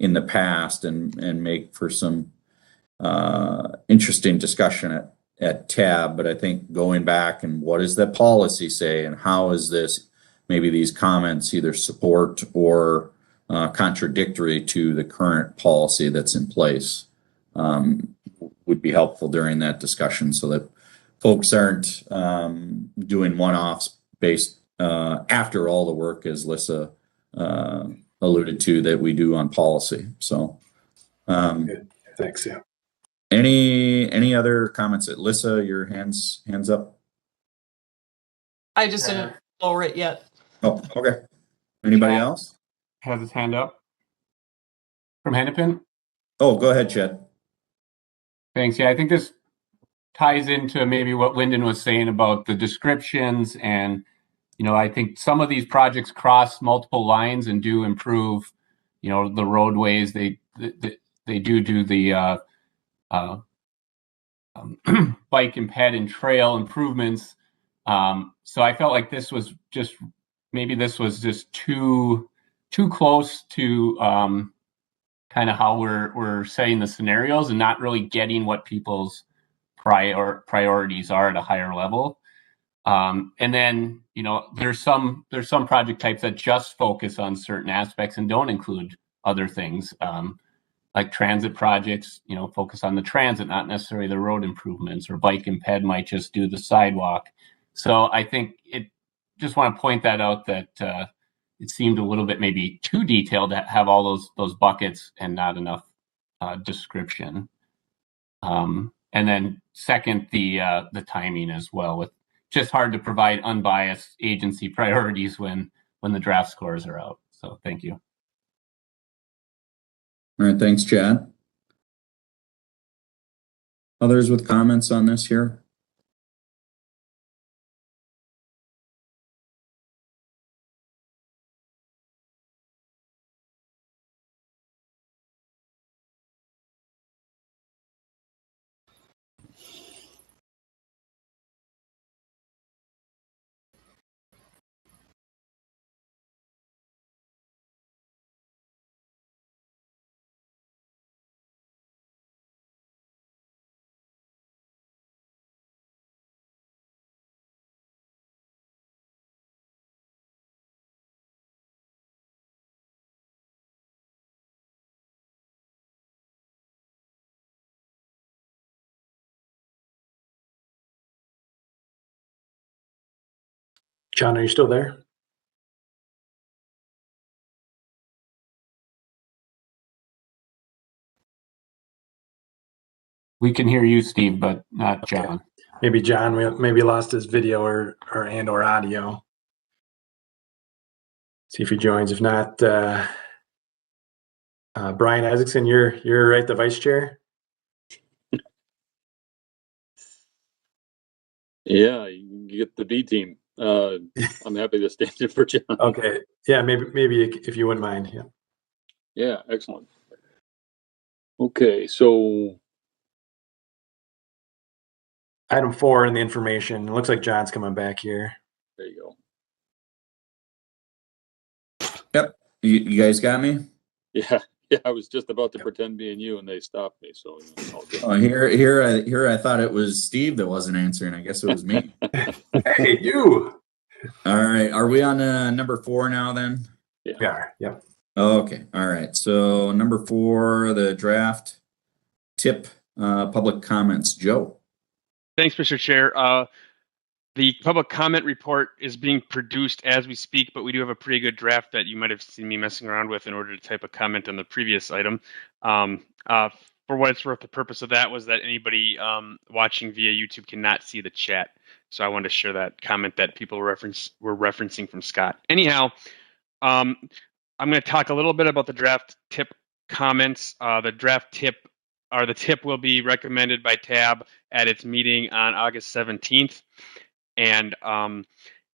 in the past and make for some interesting discussion at TAB, but I think going back and what does that policy say, and how is this, maybe these comments either support or contradictory to the current policy that's in place, would be helpful during that discussion, so that folks aren't doing one-offs based after all the work, as Alyssa alluded to, that we do on policy. So thanks. Yeah. Any other comments? Alyssa, your hands up. I just didn't lower it yet. Oh, okay. Anybody else? Has his hand up from Hennepin. Oh, go ahead, Chad. Thanks. Yeah, I think this ties into maybe what Lyndon was saying about the descriptions, and you know, I think some of these projects cross multiple lines and do improve, you know, the roadways. They do the bike and ped and trail improvements. So I felt like this was just too close to kind of how we're setting the scenarios and not really getting what people's priorities are at a higher level. And then, you know, there's some project types that just focus on certain aspects and don't include other things, like transit projects, you know, focus on the transit, not necessarily the road improvements, or bike and ped might just do the sidewalk. So I think just want to point that out, that it seemed a little bit maybe too detailed to have all those buckets and not enough description. And then second, the timing as well. With just hard to provide unbiased agency priorities when the draft scores are out. So thank you. All right, thanks, Chad. Others with comments on this here? John, are you still there? We can hear you, Steve, but not John. Maybe John maybe lost his video or audio. See if he joins. If not, Brian Isaacson, you're right, the vice chair. Yeah, you get the B team. I'm happy to stand in for John. Okay. Yeah, maybe if you wouldn't mind. Yeah. Yeah, excellent. Okay, so Item 4 in the information. It looks like John's coming back here. there you go. Yep. You guys got me? Yeah, I was just about to pretend being you, and they stopped me. So all good. Oh, here I thought it was Steve that wasn't answering. I guess it was me. Hey, you. All right. Are we on number 4 now then? Yeah. We are. Yep. Okay. All right. So number 4, the draft tip public comments. Joe. Thanks, Mr. Chair. The public comment report is being produced as we speak, but we do have a pretty good draft that you might have seen me messing around with in order to type a comment on the previous item. For what it's worth, the purpose of that was that anybody watching via YouTube cannot see the chat. So I wanted to share that comment that people were referencing from Scott. Anyhow, I'm going to talk a little bit about the draft tip comments. The draft tip the tip will be recommended by TAB at its meeting on August 17th. And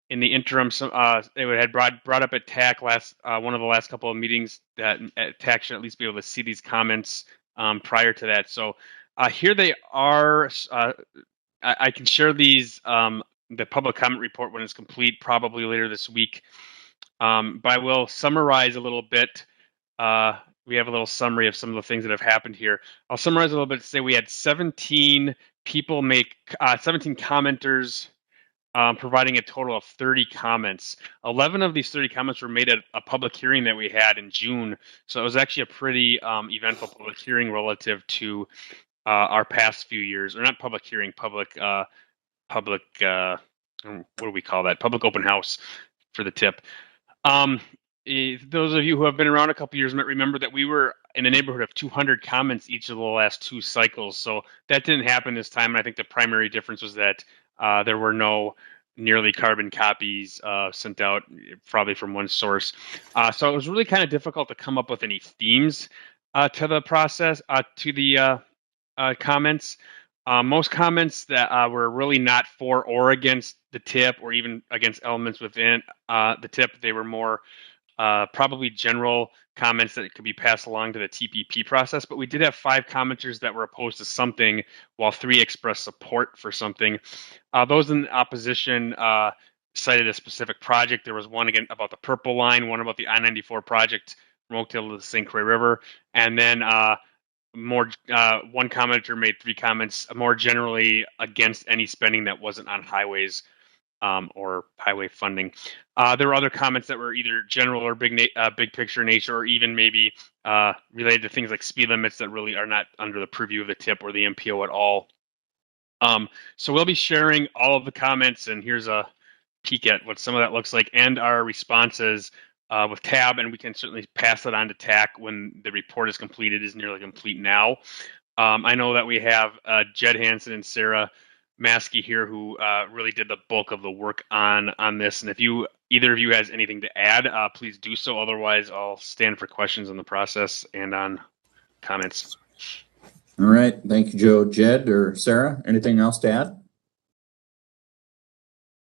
in the interim, it had brought up at TAC one of the last couple of meetings that TAC should at least be able to see these comments prior to that. So here they are. I can share these, the public comment report when it's complete, probably later this week. But I will summarize a little bit. We have a little summary of some of the things that have happened here. I'll summarize a little bit to say we had 17 people 17 commenters providing a total of 30 comments. 11 of these 30 comments were made at a public hearing that we had in June. So it was actually a pretty eventful public hearing relative to our past few years, or not public hearing, public, what do we call that? Public open house for the tip. Those of you who have been around a couple years might remember that we were in the neighborhood of 200 comments each of the last 2 cycles. So that didn't happen this time. And I think the primary difference was that there were no nearly carbon copies sent out, probably from one source. So it was really kind of difficult to come up with any themes to the process, to the comments. Most comments that were really not for or against the tip, or even against elements within the tip. They were more probably general comments that could be passed along to the TPP process. But we did have 5 commenters that were opposed to something, while 3 expressed support for something. Those in opposition cited a specific project. There was one again about the Purple Line, one about the I-94 project from Oakdale to the St. Croix River, and then one commenter made 3 comments more generally against any spending that wasn't on highways or highway funding. There were other comments that were either general or big picture nature, or even maybe related to things like speed limits that really are not under the purview of the tip or the MPO at all. So we'll be sharing all of the comments, and here's a peek at what some of that looks like and our responses with TAB, and we can certainly pass it on to TAC when the report is complete. It is nearly complete now. I know that we have Jed Hansen and Sarah Maskey here who really did the bulk of the work on this. And if either of you has anything to add, please do so. Otherwise, I'll stand for questions on the process and on comments. All right. Thank you, Joe. Jed or Sarah, anything else to add?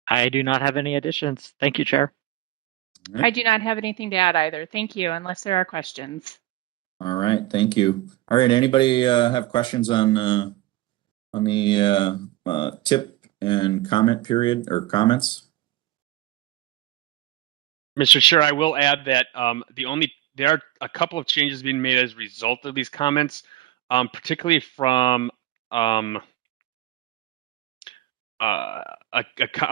I do not have any additions. Thank you, Chair. All right. I do not have anything to add either. Thank you, unless there are questions. All right. Thank you. All right. Anybody have questions on the tip and comment period or comments? Mr. Chair, I will add that there are a couple of changes being made as a result of these comments, particularly from a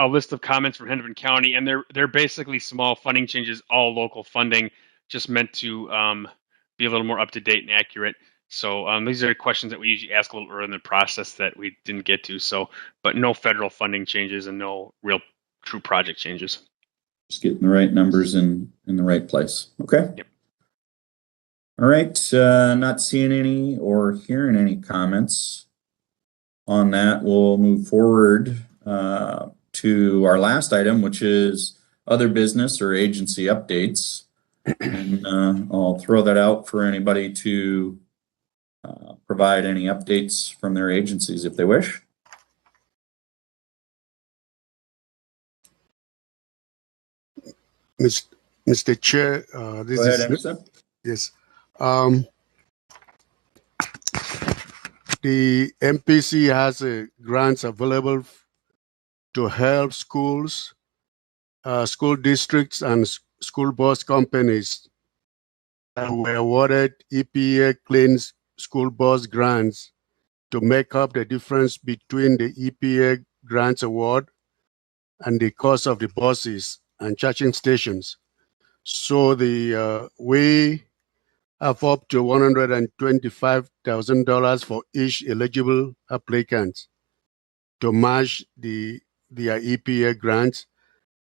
list of comments from Hennepin County, and they're basically small funding changes, all local funding, just meant to be a little more up to date and accurate. So these are questions that we usually ask a little earlier in the process that we didn't get to. So, but no federal funding changes and no real true project changes. Just getting the right numbers in the right place. Okay. Yep. All right. Not seeing any or hearing any comments on that. We'll move forward to our last item, which is other business or agency updates. And I'll throw that out for anybody to provide any updates from their agencies if they wish. Mr. Chair, this Go ahead, is Emerson. yes. The MPC has grants available to help schools, school districts, and school bus companies that were awarded EPA Clean School Bus grants to make up the difference between the EPA grants award and the cost of the buses and charging stations. So we have up to $125,000 for each eligible applicant to match their EPA grants,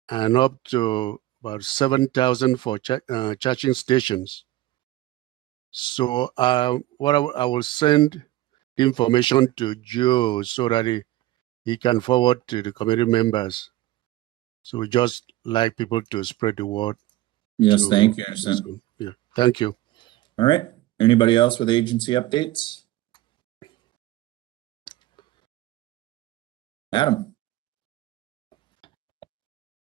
and up to about $7,000 for charging stations. So what I will send information to Joe so that he can forward to the committee members. So we just like people to spread the word. Yes, thank you, Anderson. Yeah, thank you. All right. Anybody else with agency updates? Adam.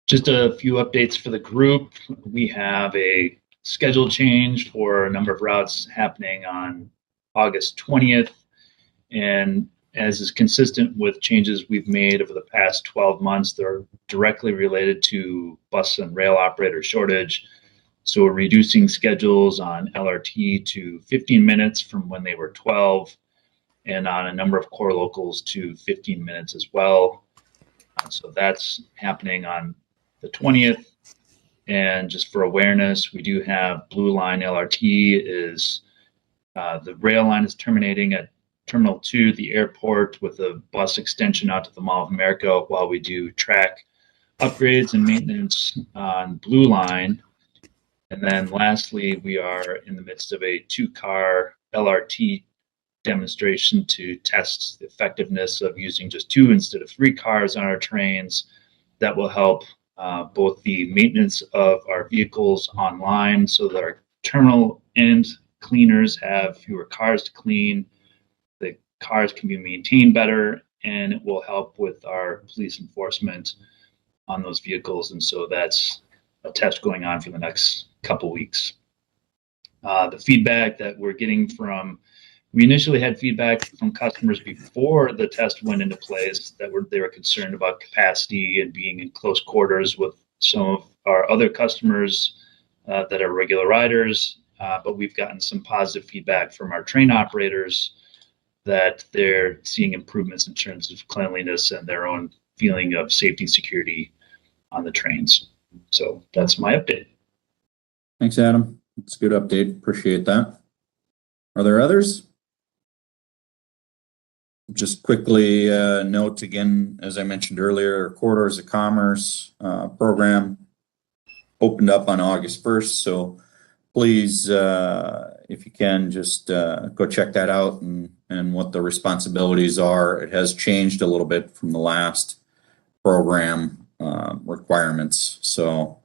Just a few updates for the group. We have a schedule change for a number of routes happening on August 20th. And as is consistent with changes we've made over the past 12 months, they're directly related to bus and rail operator shortage. So we're reducing schedules on LRT to 15 minutes from when they were 12, and on a number of core locals to 15 minutes as well. So that's happening on the 20th. And just for awareness, we do have Blue Line LRT is the rail line is terminating at Terminal 2, the airport, with a bus extension out to the Mall of America while we do track upgrades and maintenance on Blue Line. And then lastly, we are in the midst of a 2-car LRT demonstration to test the effectiveness of using just 2 instead of 3 cars on our trains. That will help both the maintenance of our vehicles online so that our terminal end cleaners have fewer cars to clean, the cars can be maintained better, and it will help with our police enforcement on those vehicles. And so that's a test going on for the next couple weeks. The feedback that we're getting we initially had feedback from customers before the test went into place that they were concerned about capacity and being in close quarters with some of our other customers that are regular riders. But we've gotten some positive feedback from our train operators that they're seeing improvements in terms of cleanliness and their own feeling of safety and security on the trains. So that's my update. Thanks, Adam. It's a good update. Appreciate that. Are there others? Just quickly note again, as I mentioned earlier, Corridors of Commerce program opened up on August 1st. So please, if you can, just go check that out and what the responsibilities are. It has changed a little bit from the last program requirements. So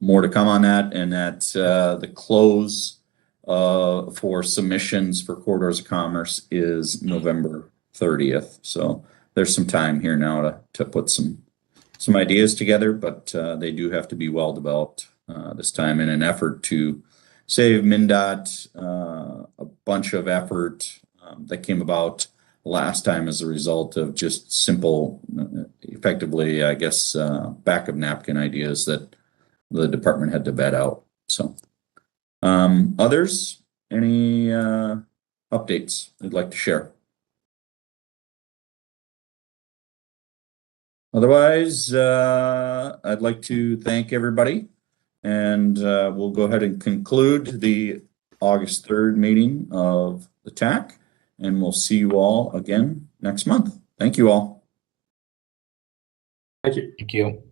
more to come on that, and that the close for submissions for corridors of commerce is November 30th. So there's some time here now to put some ideas together, but they do have to be well developed this time in an effort to save MnDOT a bunch of effort that came about last time as a result of just simple, effectively, I guess, back of napkin ideas that the department had to vet out. So others, any updates they'd like to share? Otherwise, I'd like to thank everybody, and we'll go ahead and conclude the August 3rd meeting of the TAC, and we'll see you all again next month. Thank you all. Thank you. Thank you.